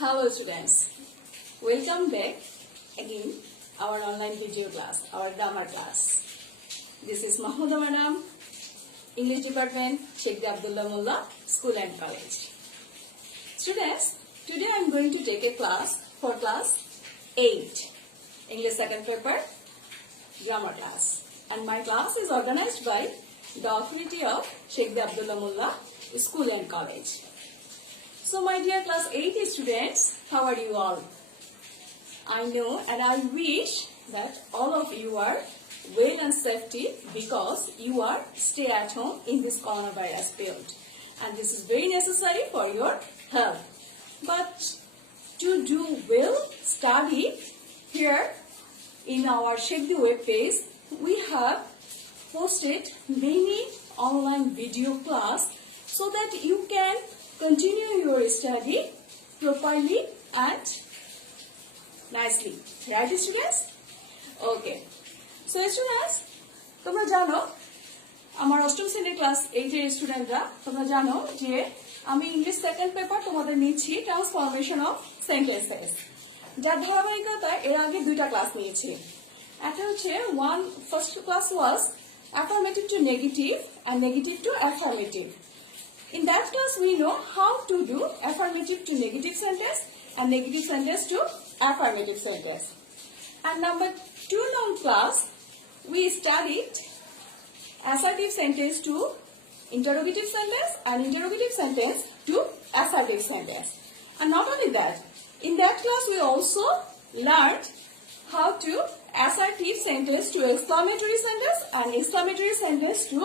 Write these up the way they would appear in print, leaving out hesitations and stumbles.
Hello students, welcome back again our online video class, our grammar class. This is Mahmuda Madam, English Department, Sheikh Abdullah Mullah School and College. Students, today I am going to take a class for class 8, English second paper, grammar class. And my class is organized by the authority of Sheikh Abdullah Mullah School and College. So my dear class 8 students, how are you all? I know and I wish that all of you are well and safety because you are stay at home in this coronavirus period. And this is very necessary for your health. But to do well study here in our Sheikh web page, we have posted many online video class so that you can continue your study properly and nicely. Right, students? Okay. So, students, তোমরা জানো আমার অষ্টম শ্রেণীর class 8 এর স্টুডেন্টরা তোমরা জানো যে আমি ইংলিশ সেকেন্ড পেপার তোমাদের নিচ্ছি ট্রান্সফরমেশন অফ সেন্টেন্সেস যার ধারাবাহিকতায় এর আগে দুইটা ক্লাস নিয়েছি একটা হচ্ছে first class was affirmative to negative and negative to affirmative. In that class, we know how to do affirmative to negative sentence and negative sentence to affirmative sentence. And number 2 long class, we studied assertive sentence to interrogative sentence and interrogative sentence to assertive sentence. And not only that, in that class, we also learned how to assertive sentence to exclamatory sentence and exclamatory sentence to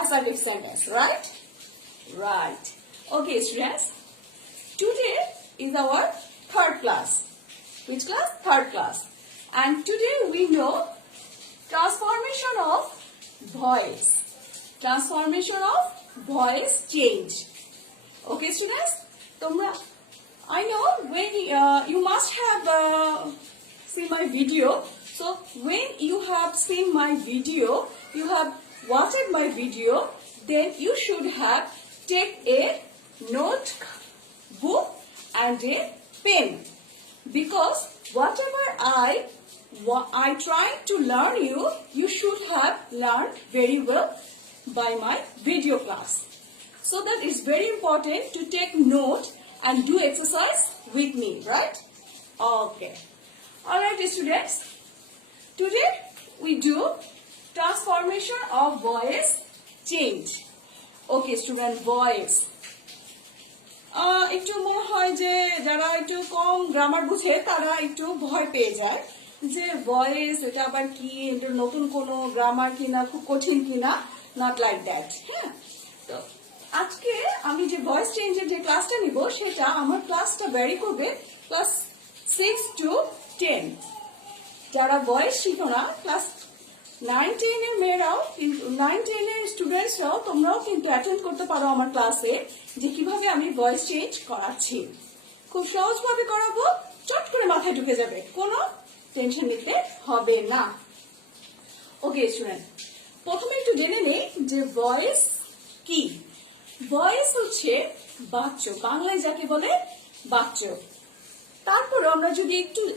assertive sentence, right? Right. Okay, students. Today is our third class. Which class? Third class. And today we know transformation of voice. Transformation of voice change. Okay, students? I know when you must have seen my video. So when you have seen my video, you have watched my video, then you should have take a notebook and a pen because whatever I try to learn you should have learned very well by my video class. So that is very important to take note and do exercise with me, right? Okay. Alright, students. Today we do transformation of voice change. Okay student voice একটু মনে হয় যে যারা একটু কম grammar বুঝে তারা একটু ভয় পেয়ে যায় যে ভয়েস এটা আবার কি এটা নতুন কোনো গ্রামার কিনা খুব কঠিন কিনা নট লাইক দ্যাট. হ্যাঁ, তো আজকে আমি যে ভয়েস চেঞ্জের যে ক্লাসটা নিব সেটা আমার ক্লাসটা ভ্যারি করবে ক্লাস 6 to 10. যারা ভয়েস শিখো না ক্লাস 9-10 এর মেয়েরাও কিন্তু 9-10 এর স্টুডেন্টসরাও তোমরাও কিন্তু অ্যাটেন্ড করতে পারো আমার ক্লাসে যে কিভাবে আমি ভয়েস চেঞ্জ করাচ্ছি. খুব সহজভাবে করাবো, চট করে মাথায় ঢুকে যাবে, কোনো টেনশন নিতে হবে না. ওকে স্টুডেন্ট, প্রথমে একটু জেনে নেই যে ভয়েস কি. ভয়েস হচ্ছে বাচ্য, বাংলায় যাকে বলে বাচ্য. তারপর আমরা যদি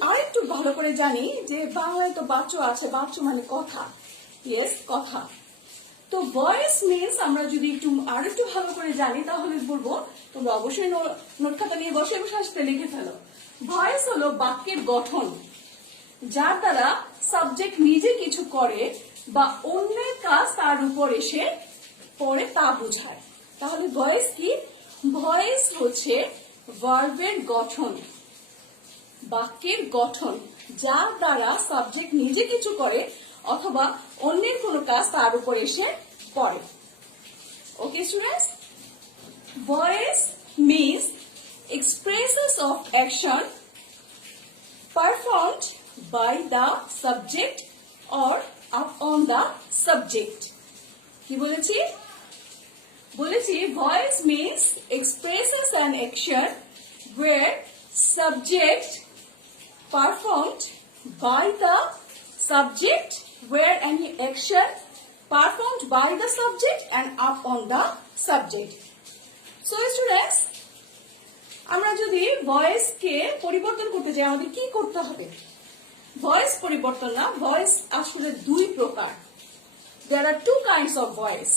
আরেকটু ভালো করে জানি যে বাংলায় তো বাচ্চ আছে, বাচ্চ মানে কথা. ইয়েস, কথা. তো ভয়েস মিনস আমরা যদি আরেকটু ভালো করে জানি তাহলে বলবো, তোমরা অবশ্যই নোট খাতা নিয়ে বসে বসে আসতে লিখে ফেলো. ভয়েস হলো বাক্যের গঠন যার দ্বারা সাবজেক্ট নিজে কিছু করে বা অন্যের কাজ তার উপর এসে পড়ে তা বোঝায়. তাহলে ভয়েস কি? ভয়েস হচ্ছে ভার্বের গঠন, বাক্যের গঠন যার দ্বারা সাবজেক্ট নিজে কিছু করে অথবা অন্যের কোনো কাজ তার উপর এসে পড়ে. Okay students, voice means expressions of action performed by the subject or on the subject. কি বলেছি? Voice means expressions and action where subject performed by the subject, where any action performed by the subject and up on the subject. So students, আমরা যদি ভয়েসকে পরিবর্তন করতে চাই আমাদের কি করতে হবে? ভয়েস পরিবর্তন না, ভয়েস আসলে দুই প্রকার। There are two kinds of voice.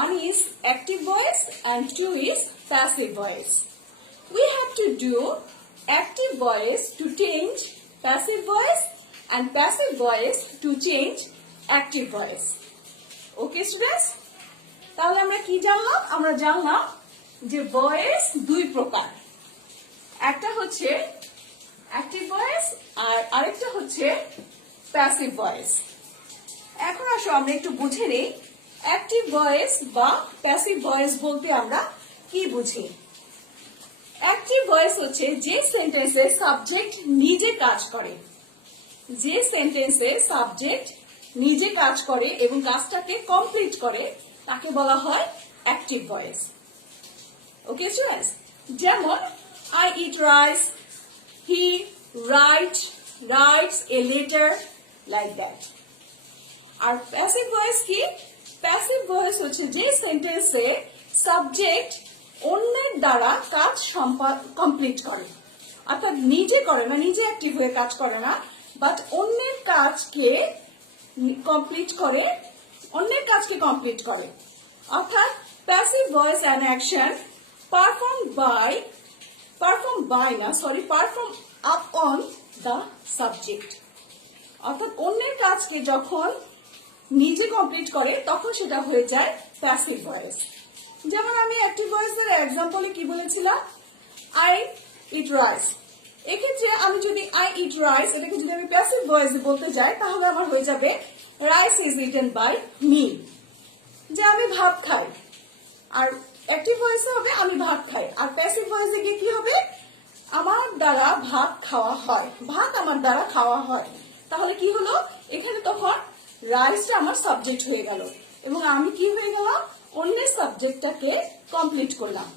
One is active voice and two is passive voice. We have to do active voice to change passive voice and passive voice to change active voice. Okay students? তাহলে আমরা কি জানলাম? আমরা জানলাম যে voice দুই প্রকার, একটা হচ্ছে অ্যাক্টিভ ভয়েস আর আরেকটা হচ্ছে প্যাসিভ ভয়েস। এখন আসো আমরা একটু বুঝে নেই অ্যাক্টিভ ভয়েস বা প্যাসিভ ভয়েস বলতে আমরা কি বুঝি। অ্যাক্টিভ ভয়েস হচ্ছে যে সেন্টেন্সে সাবজেক্ট নিজে কাজ করে, যে সেন্টেন্সে সাবজেক্ট নিজে কাজ করে এবং কাজটাকে কমপ্লিট করে তাকে বলা হয় অ্যাক্টিভ ভয়েস। ওকে স্টুডেন্টস, যেমন I eat rice, he writes a letter, like that. আর প্যাসিভ ভয়েস কি? প্যাসিভ ভয়েস হচ্ছে যে সেন্টেন্সে সাবজেক্ট অন্যের দ্বারা কাজ কমপ্লিট করে, অর্থাৎ নিজে করে না, নিজে অ্যাক্টিভ হয়ে কাজ করে না, বাট অন্যের কাজকে কমপ্লিট করে, অন্যের কাজকে কমপ্লিট করে। অর্থাৎ passive voice an action perform up on the subject. অর্থাৎ অন্যের কাজকে যখন নিজে কমপ্লিট করে তখন সেটা হয়ে যায় প্যাসিভ ভয়েস। যেমন আমি অ্যাক্টিভ ভয়েসের এক্সাম্পলে কি বলেছিলাম, আই ইট রাইস। এক্ষেত্রে আমি যদি আই ইট রাইস এটাকে যদি আমি প্যাসিভ ভয়েসে বলতে যাই তাহলে আমার হয়ে যাবে rice is eaten by me, যে আমি ভাত খাই। আর অ্যাক্টিভ ভয়েসে হবে আমি ভাত খাই, আর প্যাসিভ ভয়েসে গিয়ে কি হবে, আমার দ্বারা ভাত খাওয়া হয়, ভাত আমার দ্বারা খাওয়া হয়। তাহলে কি হলো, এখানে তখন রাইসটা আমার সাবজেক্ট হয়ে গেল এবং আমি কি হয়ে গেলাম, অন্যের সাবজেক্টটাকে কমপ্লিট করলাম।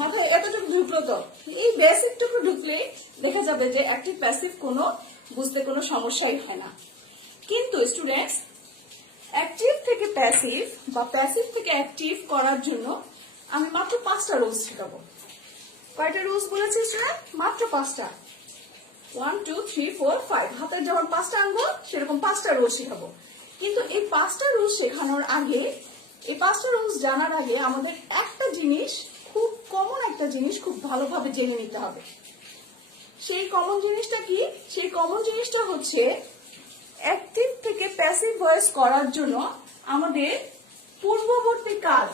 মাথায় এতটুকু ঢুকলো তো? এই বেসিকটুকু ঢুকলে দেখা যাবে যে অ্যাক্টিভ প্যাসিভ কোনো বুঝতে কোনো সমস্যাই হয় না। কিন্তু স্টুডেন্টস, অ্যাক্টিভ থেকে প্যাসিভ বা প্যাসিভ থেকে অ্যাক্টিভ করার জন্য আমি মাত্র 5টা রুলস শেখাবো। কয়টা রুলস বলেছি স্টুডেন্ট? মাত্র 5টা। 1 2 3 4 5, হাতের যেমন 5টা আঙ্গুল সেরকম 5টা রুলস শেখাবো। কিন্তু এই 5টা রুলস শেখানোর আগে, এই 5টা রুলস জানার আগে আমাদের একটা জিনিস, খুব কমন একটা জিনিস খুব ভালোভাবে জেনে নিতে হবে। সেই কমন জিনিসটা কি? সেই কমন জিনিসটা হচ্ছে অ্যাক্টিভ থেকে প্যাসিভ ভয়েস করার জন্য আমাদের পূর্ববর্তী কাজ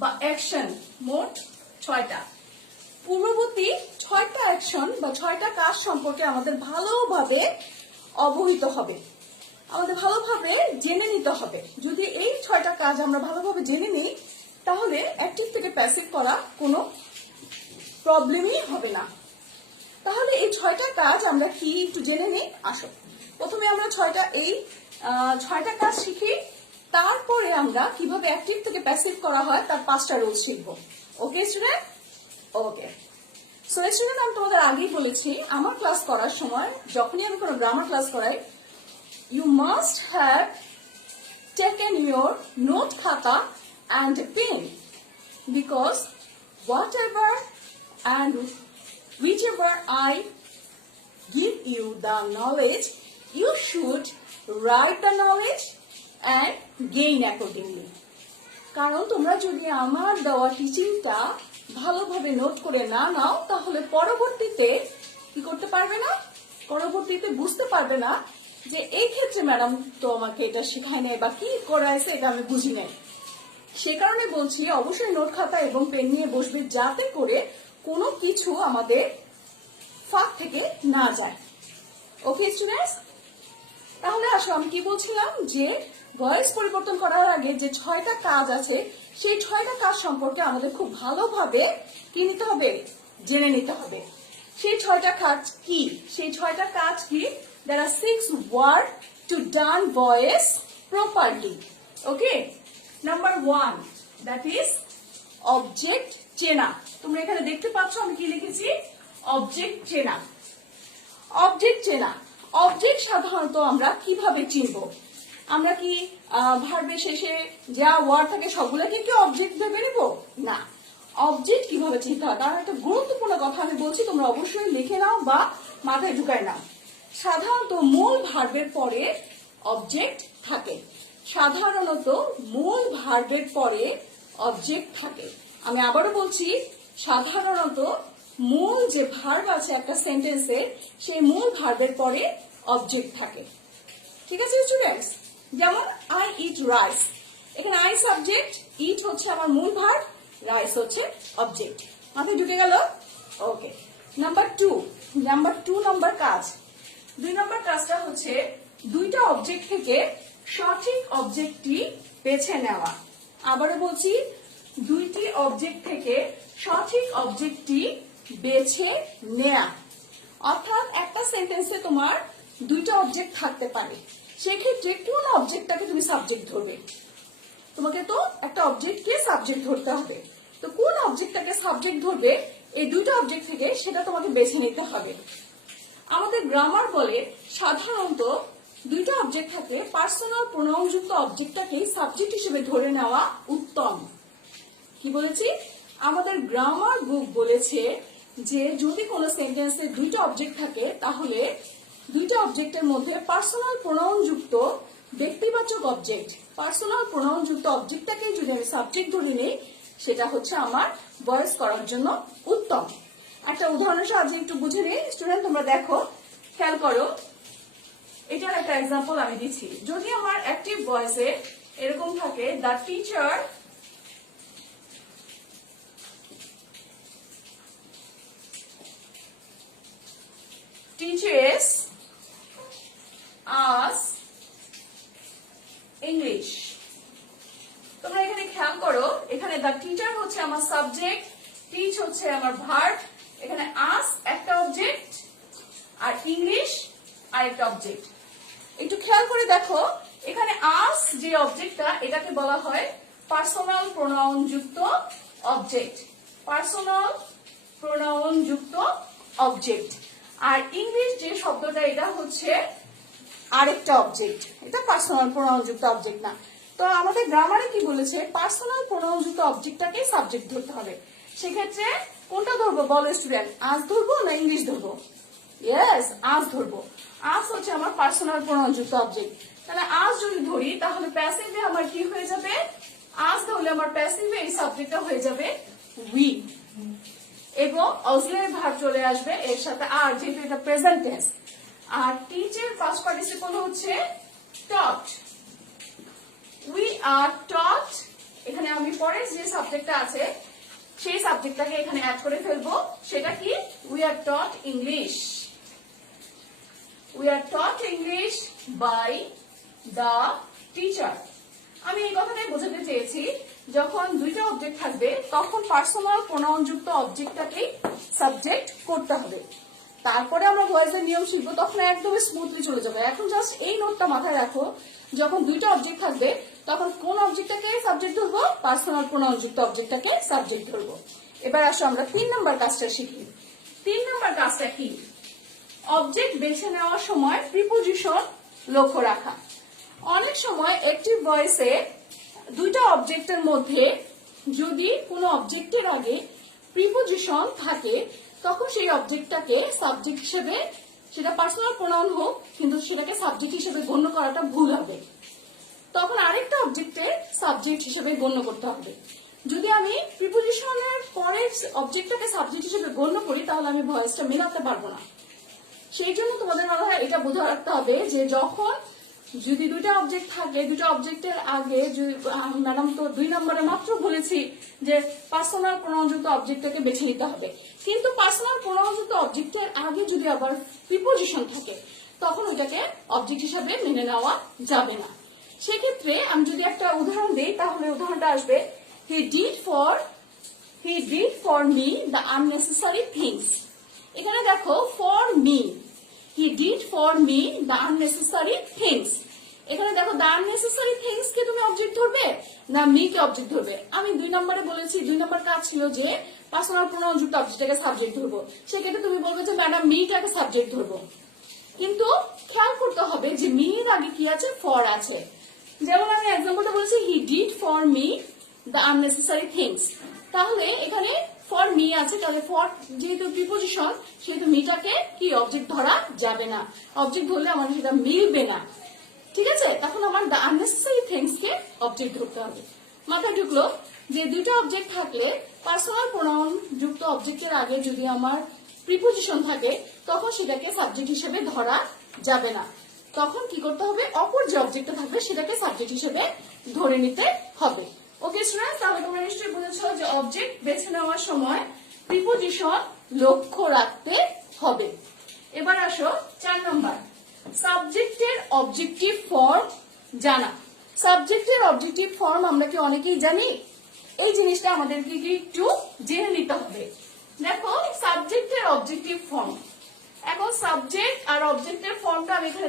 বা অ্যাকশন মোট 6টা। পূর্ববর্তী 6টা অ্যাকশন বা 6টা কাজ সম্পর্কে আমাদের ভালোভাবে অবহিত হবে, আমাদের ভালোভাবে জেনে নিতে হবে। যদি এই 6টা কাজ আমরা ভালোভাবে জেনে নিই তাহলে অ্যাক্টিভ থেকে প্যাসিভ করা কোনো প্রবলেমই হবে না। তাহলে এই 6টা কাজ আমরা কি একটু জেনে নিই। আসো প্রথমে আমরা 6টা কাজ শিখি, তারপরে আমরা কিভাবে অ্যাক্টিভ থেকে প্যাসিভ করা হয় তার 5টা রুলস শিখবো। Okay student? Okay. So student, আমি তোমাদের আগেই বলেছি আমার ক্লাস করার সময় যখনই আমি কোনো গ্রামার ক্লাস করাই, you must have taken your note khata and a pen, because whatever and whichever I give you the knowledge, you should write the knowledge and gain accordingly. কারণ তোমরা যদি আমার দেওয়া টিচিংটা ভালোভাবে নোট করে না নাও তাহলে পরবর্তীতে কি করতে পারবে না, পরবর্তীতে বুঝতে পারবে না যে এই ক্ষেত্রে ম্যাডাম তো আমাকে এটা শেখায় নাই বা কি করাইছে এটা আমি বুঝি নাই। সে কারণে বলছি অবশ্যই নোট খাতা এবং পেন নিয়ে বসবে, যাতে করে কোনো কিছু আমাদের ফাঁক থেকে না যায়। Okay students? তাহলে আসো আমি কি বলছিলাম, যে ভয়েস পরিবর্তন করার আগে যে 6টা কাজ আছে সেই 6টা কাজ সম্পর্কে আমাদের খুব ভালোভাবে কি নিতে হবে, জেনে নিতে হবে। সেই 6টা কাজ কি? সেই 6টা কাজ কি? There are 6 words to done voice properly. Okay? Number 1, that is object চেনা। তোমরা এখানে দেখতে পাচ্ছ আমি কি লিখেছি, অবজেক্ট চেনা। অবজেক্ট চেনা, অবজেক্ট সাধারণত আমরা কিভাবে চিনব? আমরা কি ভার্বের শেষে যা ওয়ার্ড থাকে সবগুলোকে কি অবজেক্ট ভেবে নিব? না, অবজেক্ট কিভাবে চিনতে হয়, কারণ একটা গুরুত্বপূর্ণ কথা আমি বলছি, তোমরা অবশ্যই লিখে নাও বা মাথায় ঢুকায় নাও। সাধারণত মূল ভার্বের পরে অবজেক্ট থাকে। সাধারণত মূল ভার্বের পরে অবজেক্ট থাকে। আমি আবারও বলছি, সাধারণত মূল যে ভার্ব আছে একটা সেন্টেন্সে, সেই মূল ভার্বের পরে অবজেক্ট থাকে। ঠিক আছে স্টুডেন্টস? যেমন আই ইট রাইস, এখানে আই সাবজেক্ট, ইট হচ্ছে আমার মূল ভার্ব, রাইস হচ্ছে অবজেক্ট। মাথায় ঢুকে গেল? ওকে। নাম্বার টু নাম্বার কাজ। 2 নম্বর কাজটা হচ্ছে দুইটা অবজেক্ট থেকে সঠিক অবজেক্টটি বেছে নেওয়া। আবারও বলছি, দুইটি অবজেক্ট থেকে সঠিক অবজেক্টটি বেছে নেয়া। অর্থাৎ একটা সেন্টেন্সে তোমার দুইটা অবজেক্ট থাকতে পারে, সেক্ষেত্রে কোন অবজেক্টটাকে তুমি সাবজেক্ট ধরবে? তোমাকে তো একটা অবজেক্টকে সাবজেক্ট ধরতে হবে, তো কোন অবজেক্টটাকে সাবজেক্ট ধরবে এই দুইটা অবজেক্ট থেকে সেটা তোমাকে বেছে নিতে হবে। আমাদের গ্রামার বলে সাধারণত দুইটা অবজেক্ট থাকে, পার্সোনাল প্রোনাউন যুক্ত অবজেক্টটাকেই সাবজেক্ট হিসেবে ধরে নেওয়া উত্তম। কি বলেছি? আমাদের গ্রামার বুক বলেছে যে যদি কোনো সেন্টেন্সে দুইটা অবজেক্ট থাকে তাহলে দুইটা অবজেক্টের মধ্যে পার্সোনাল প্রোনাউন যুক্ত ব্যক্তিবাচক অবজেক্ট, পার্সোনাল প্রোনাউন যুক্ত অবজেক্টটাকেই যদি আমি সাবজেক্ট ধরে নিই, সেটা হচ্ছে আমার ভয়েস করার জন্য উত্তম। একটা উদাহরণের সাহায্যে একটু বুঝে নিই স্টুডেন্ট, তোমরা দেখো, খেয়াল করো। এটার একটা এক্সাম্পল আমি দিচ্ছি। যদি আমার অ্যাক্টিভ ভয়েসে এরকম থাকে, the teacher teaches us English। তোমরা এখানে খেয়াল করো, এখানে দ্য টিচার হচ্ছে আমার সাবজেক্ট, টিচ হচ্ছে আমার ভার্ব, এখানে আস একটা অবজেক্ট আর ইংলিশ আরেকটা অবজেক্ট। একটু খেয়াল করে দেখো, এখানে আস যে অবজেক্টটা, এটাকে বলা হয় পার্সোনাল প্রোনাউন যুক্ত অবজেক্ট, পার্সোনাল প্রোনাউন যুক্ত অবজেক্ট। আর ইংলিশ যে শব্দটা, এটা হচ্ছে আরেকটা অবজেক্ট, এটা পার্সোনাল প্রোনাউন যুক্ত অবজেক্ট না। তো আমাদের গ্রামারে কি বলেছে, পার্সোনাল প্রোনাউন যুক্ত অবজেক্টটাকে সাবজেক্ট ধরতে হবে। সেক্ষেত্রে কোনটা ধরবো বলো স্টুডেন্ট? আস ধরবো না ইংলিশ ধরবো? ইয়েস, আস ধরবো। আস হচ্ছে আমার পার্সোনাল প্রোনাউন যুক্ত অবজেক্ট। তাহলে আস যদি ধরি তাহলে প্যাসিভে আমার কি হয়ে যাবে? আস ধরলে আমার প্যাসিভে এই সাবজেক্টটা হয়ে যাবে উই, এবং অক্সিলারি ভার্ব চলে আসবে এর সাথে আর, যেহেতু এটা প্রেজেন্ট টেন্স। আর টিচের ফার্স্ট পার্টিসিপল হচ্ছে টট, উই আর টট। এখানে আমি পরে যে সাবজেক্টটা আছে সেই সাবজেক্টটাকে এখানে অ্যাড করে ফেলবো, সেটা কি? We are taught English, we are taught English by the teacher. আমি এই কথাটাই বোঝাতে চেয়েছি, যখন দুইটা অবজেক্ট থাকবে তখন পার্সোনাল প্রোনাউন যুক্ত অবজেক্টটাকেই সাবজেক্ট করতে হবে। তারপরে আমরা ভয়েসের নিয়ম শিখবো, তখন একদম স্মুথলি চলে যাবে। এখন জাস্ট এই নোটটা মাথায় রাখো, যখন দুইটা অবজেক্ট থাকবে তখন কোন অবজেক্টটাকে সাবজেক্ট ধরবো? পার্সোনাল প্রোনাউন যুক্ত অবজেক্টটাকে সাবজেক্ট ধরবো। এবার আসো আমরা 3 নম্বর কাজটা শিখি। 3 নম্বর কাজটা কি? অবজেক্ট বেছে নেওয়ার সময় প্রিপোজিশন লক্ষ্য রাখা। অনেক সময় অ্যাক্টিভ ভয়েসে দুইটা অবজেক্টের মধ্যে যদি কোনো অবজেক্টের আগে প্রিপোজিশন থাকে, তখন সেই অবজেক্টটাকে সাবজেক্ট হিসেবে, সেটা পার্সোনাল প্রোনাউন হোক, কিন্তু সেটাকে সাবজেক্ট হিসেবে গণ্য করাটা ভুল হবে। তখন আরেকটা অবজেক্টের সাবজেক্ট হিসেবে গণ্য করতে হবে। যদি আমি প্রিপোজিশনের পরে অবজেক্টটাকে সাবজেক্ট হিসেবে গণ্য করি, তাহলে আমি ভয়েসটা মেলাতে পারবো না। সেই জন্য তোমাদের মনে হয় এটা বোঝা রাখতে হবে যে যখন যদি দুইটা অবজেক্ট থাকে, দুইটা অবজেক্টের আগে, ম্যাডাম তো 2 নম্বরে মাত্র বলেছি যে পার্সোনাল প্রোনাউন যুক্ত অবজেক্টটাকে বেছে নিতে হবে, কিন্তু পার্সোনাল প্রোনাউন যুক্ত অবজেক্টের আগে যদি আবার প্রিপোজিশন থাকে, তখন ওইটাকে অবজেক্ট হিসাবে মেনে নেওয়া যাবে না। সেক্ষেত্রে আমি যদি একটা উদাহরণ দিই, তাহলে উদাহরণটা আসবে, he did for me the unnecessary things. এখানে দেখো, for me, he did for me the unnecessary things. এখানে দেখো, দ্য আননেসেসারি থিংস কে তুমি অবজেক্ট ধরবে না মি কে অবজেক্ট ধরবে? আমি 2 নম্বরে বলেছি, 2 নম্বর কাজ ছিল যে পার্সোনাল প্রোনাউন যুক্ত অবজেক্টটাকে সাবজেক্ট ধরবো। সেক্ষেত্রে তুমি বলবে যে ম্যাডাম মিটাকে সাবজেক্ট ধরবো, কিন্তু খেয়াল করতে হবে যে মির আগে কি আছে? ফর আছে। যেমন আমি এক্সাম্পলটা বলেছি, he did for me the unnecessary things. তাহলে এখানে ফর মি আছে, তাহলে ফর যেহেতু প্রিপোজিশন সেহেতু মিটাকে কি অবজেক্ট ধরা যাবে না, অবজেক্ট ধরলে আমাদের সেটা মিলবে না। ঠিক আছে, তখন আমার the unnecessary things K object ধরতে হবে। মাথায় ঢুকলো যে দুটো অবজেক্ট থাকলে পার্সোনাল প্রোনাউন যুক্ত অবজেক্টের আগে যদি আমার প্রিপোজিশন থাকে তখন সেটাকে সাবজেক্ট হিসেবে ধরা যাবে না, তখন কি করতে হবে, অপর যে অবজেক্টটা থাকবে সেটাকে সাবজেক্ট হিসেবে ধরে নিতে হবে। ওকে স্টুডেন্টস, তাহলে তোমরা নিশ্চয়ই বুঝেছো যে অবজেক্ট বেছে নেওয়ার সময় প্রিপোজিশন লক্ষ্য রাখতে হবে। এবার আসো 4 নম্বর, সাবজেক্টের অবজেক্টিভ ফর্ম জানা। সাবজেক্টের অবজেক্টিভ ফর্ম আমরা কি অনেকেই জানি? এই জিনিসটা আমাদেরকে একটু জেনে নিতে হবে। দেখো সাবজেক্টের অবজেক্টিভ ফর্ম, এখন সাবজেক্ট আর অবজেক্টের ফর্মটা আমি এখানে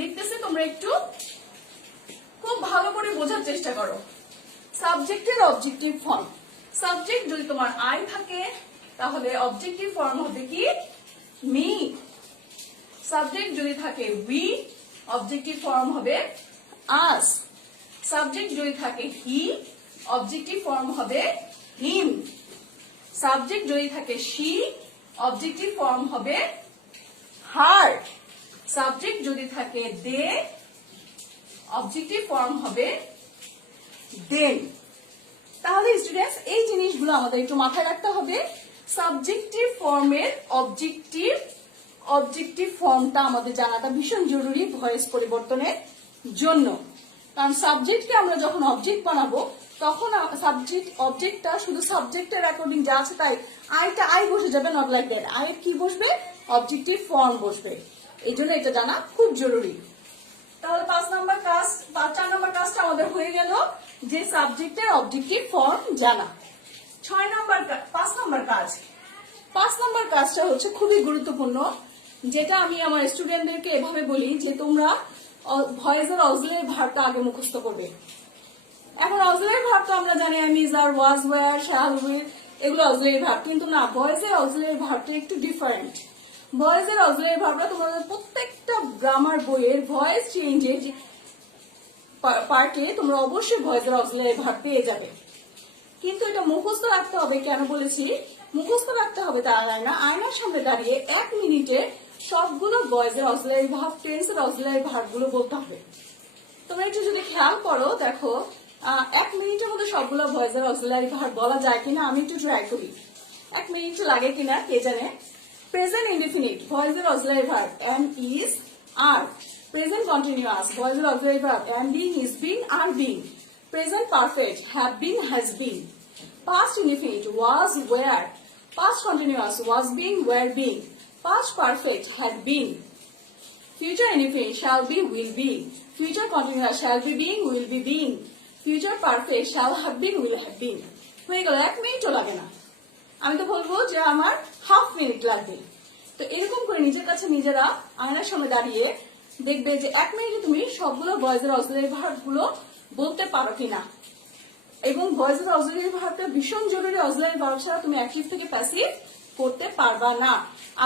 লিখতেছি, তোমরা একটু খুব ভালো করে বোঝার চেষ্টা করো। সাবজেক্টের অবজেক্টিভ ফর্ম, সাবজেক্ট যদি তোমার আই থাকে তাহলে অবজেক্টিভ ফর্ম হবে কি মি। সাবজেক্ট যদি থাকে উই, অবজেক্টিভ ফর্ম হবে আস। সাবজেক্ট যদি থাকে হি, অবজেক্টিভ ফর্ম হবে হিম। সাবজেক্ট যদি থাকে শি, অবজেক্টিভ ফর্ম হবে হার। সাবজেক্ট যদি থাকে দে, অবজেক্টিভ ফর্ম হবে দেন। তাহলে স্টুডেন্টস এই জিনিসগুলো আমাদের একটু মাথায় রাখতে হবে। সাবজেক্টিভ ফর্মের অবজেক্টিভ ফর্মটা আমাদের জানাটা ভীষণ জরুরি ভয়েস পরিবর্তনের জন্য, কারণ সাবজেক্টকে আমরা যখন অবজেক্ট বানাবো তখন সাবজেক্ট অবজেক্টটা শুধু সাবজেক্টের অ্যাকর্ডিং যা আছে তাই, আইটা আই বসে যাবে, নট লাইক দ্যাট। আই কি বসবে, অবজেক্টিভ ফর্ম বসবে, এই জন্য এটা জানা খুব জরুরি। তাহলে 4 নম্বর কাজটা আমাদের হয়ে গেল যে সাবজেক্টের অবজেক্টিভ ফর্ম জানা। 5 নম্বর কাজটা হচ্ছে খুবই গুরুত্বপূর্ণ, যেটা আমি আমার স্টুডেন্টদেরকে এভাবে বলি যে তোমরা ভয়েসের অক্সিলারি ভার্বটা আগে মুখস্থ করবে। এখন অক্সিলারি ভার্ব তো আমরা জানি am is, are, was, were, shall, will, এগুলো অক্সিলারি ভার্ব, কিন্তু না, ভয়েসের অক্সিলারি ভার্বটা একটু ডিফারেন্ট। ভয়েসের অক্সিলারি ভার্বটা তোমাদের প্রত্যেকটা গ্রামার বইয়ের ভয়েস চেঞ্জের পার্টে তোমরা অবশ্যই ভয়েসের অক্সিলারি ভার্ব পেয়ে যাবে, কিন্তু এটা মুখস্থ রাখতে হবে। কেন বলেছি মুখস্থ রাখতে হবে? তা না, আয়নার সামনে দাঁড়িয়ে 1 মিনিটে সবগুলো ভয়েসের অক্সিলারি ভার্ব, টেন্সের অক্সিলারি ভার্ব গুলো বলতে হবে। তোমরা একটু যদি খেয়াল করো, দেখো 1 মিনিটের মধ্যে সবগুলো ভয়েসের অক্সিলারি ভার্ব বলা যায় কিনা, আমি একটু ট্রাই করি। 1 মিনিট লাগে কিনা কে জানে। প্রেজেন্ট ইনডিফিনিট ভয়েসের auxiliary verb am, is, are. Present continuous ভয়েসের auxiliary verb am, being, is being, are being. Present perfect have been, has been. Past indefinite was, were. Past continuous was being, were being. Past perfect had been. Future indefinite shall be, will be. Future continuous shall be being, will be being. Future perfect shall have been, will have been. হয়ে গেল, 1 মিনিটও লাগে না। আমি তো বলবো যে আমার হাফ মিনিট লাগবে। তো এরকম করে নিজের কাছে নিজেরা আয়নার সামনে দাঁড়িয়ে দেখবে যে 1 মিনিটে তুমি সবগুলো ভয়েসের অক্সিলারি ভার্ব গুলো বলতে পারো কিনা। এবং ভয়েসের অক্সিলারি ভার্বটা ভীষণ জরুরি, অক্সিলারি ভার্ব ছাড়া তুমি অ্যাক্টিভ থেকে প্যাসিভ করতে পারবা না।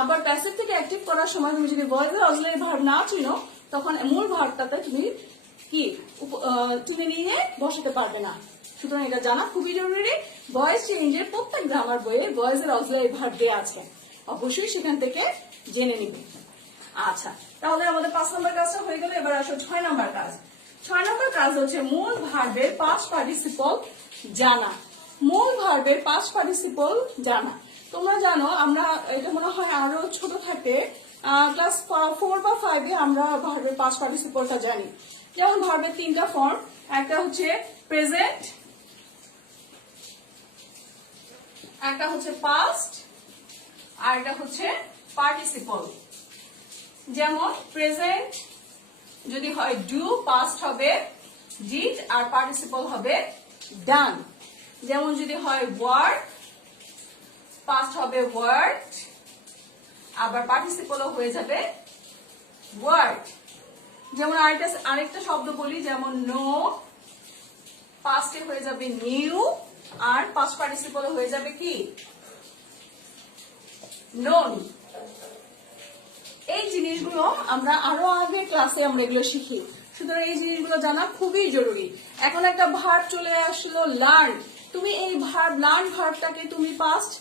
আবার প্যাসিভ থেকে অ্যাক্টিভ করার সময় তুমি যদি ভয়েসের অক্সিলারি ভার্ব না চিনো তখন মূল ভার্বটাতে তুমি কি টেনে নিয়ে বসাতে পারবে না। সুতরাং এটা জানা খুবই জরুরি। ভয়েস চেঞ্জের প্রত্যেক গ্রামার বইয়ে ভয়েসের অক্সিলারি ভার্ব দেয়া আছে, অবশ্যই সেখান থেকে জেনে নিবে। আচ্ছা, তাহলে আমাদের 5 নম্বর কাজটা হয়ে গেল। এবার আসো 6 নম্বর কাজ। 6 নম্বর কাজ হচ্ছে মূল ভার্বের পাস্ট পার্টিসিপল জানা। মূল ভার্বের পাস্ট পার্টিসিপল জানা। তোমরা জানো, আমরা এটা মনে হয় আরো ছোট থাকতে ক্লাস 4 বা 5 এ আমরা ভার্বের পাস্ট পার্টিসিপলটা জানি। যেমন ভার্বের 3টা ফর্ম, একটা হচ্ছে প্রেজেন্ট, একটা হচ্ছে পাস্ট, আর একটা হচ্ছে পার্টিসিপল। যেমন প্রেজেন্ট যদি হয় ডু, পাস্ট হবে ডিড, আর পার্টিসিপল হবে ডান। যেমন যদি হয় ওয়ার্ক, পাস্ট হবে ওয়ার্কড, আবার পার্টিসিপলও হয়ে যাবে ওয়ার্ক। যেমন আরেকটা শব্দ বলি, যেমন নো, পাস্টে হয়ে যাবে নিউ, আর পাস্ট পার্টিসিপল হয়ে যাবে কি নোন। এই জিনিসগুলো আমরা আরো আগে ক্লাসে আমরা এগুলো শিখি, সুতরাং এই জিনিসগুলো জানা খুবই জরুরি। এখন একটা ভার্ব চলে আসলো লার্ন। তুমি এই ভার্ব লার্ন ভার্বটাকে তুমি পাস্ট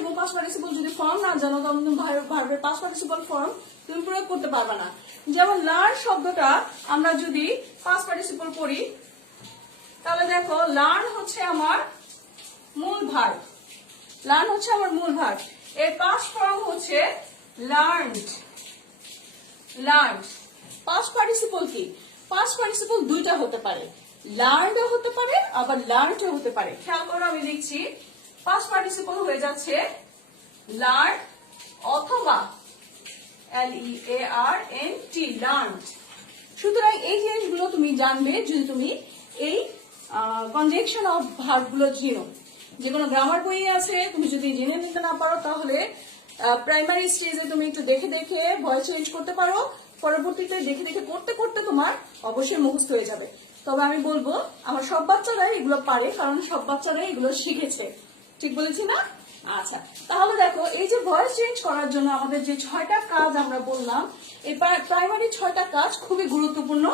এবং পাস্ট পার্টিসিপল যদি ফর্ম না জানো তাহলে তুমি ভার্বের পাস্ট পার্টিসিপল ফর্ম তুমি প্রয়োগ করতে পারবে না। যেমন লার্ন শব্দটা আমরা যদি পাস্ট পার্টিসিপল করি তাহলে দেখো লার্ন হচ্ছে আমার মূল ভার্ব, লার্ন হচ্ছে আমার মূল ভার্ব, এর পাস্ট ফর্ম হচ্ছে লার্নড। লার্নড পাস্ট পার্টিসিপল কি? পাস্ট পার্টিসিপল দুইটা হতে পারে, লার্নডও হতে পারে আবার লার্নডও হতে পারে। খেয়াল করো আমি লিখছি পাস্ট পার্টিসিপল হয়ে যাচ্ছে লার্ন অথবা LEARNT লার্নড। সুতরাং এই জিনিসগুলো তুমি জানবে যদি তুমি এই কনজাংশন অফ ভার্বগুলো চিনো। যে কোনো গ্রামার বইয়ে আছে, তুমি যদি জেনে নিতে না পারো তাহলে প্রাইমারি স্টেজে তুমি একটু দেখে দেখে ভয়েস চেঞ্জ করতে পারো, পরবর্তীতে দেখে দেখে করতে করতে তোমার অবশ্যই মুখস্থ হয়ে যাবে। তবে আমি বলবো আমার সব বাচ্চারাই এগুলো পারে, কারণ সব বাচ্চারাই এগুলো শিখেছে। ঠিক বলেছি না? আচ্ছা, তাহলে দেখো এই যে ভয়েস চেঞ্জ করার জন্য আমাদের যে 6টা কাজ আমরা বললাম, এই প্রাইমারি 6টা কাজ খুবই গুরুত্বপূর্ণ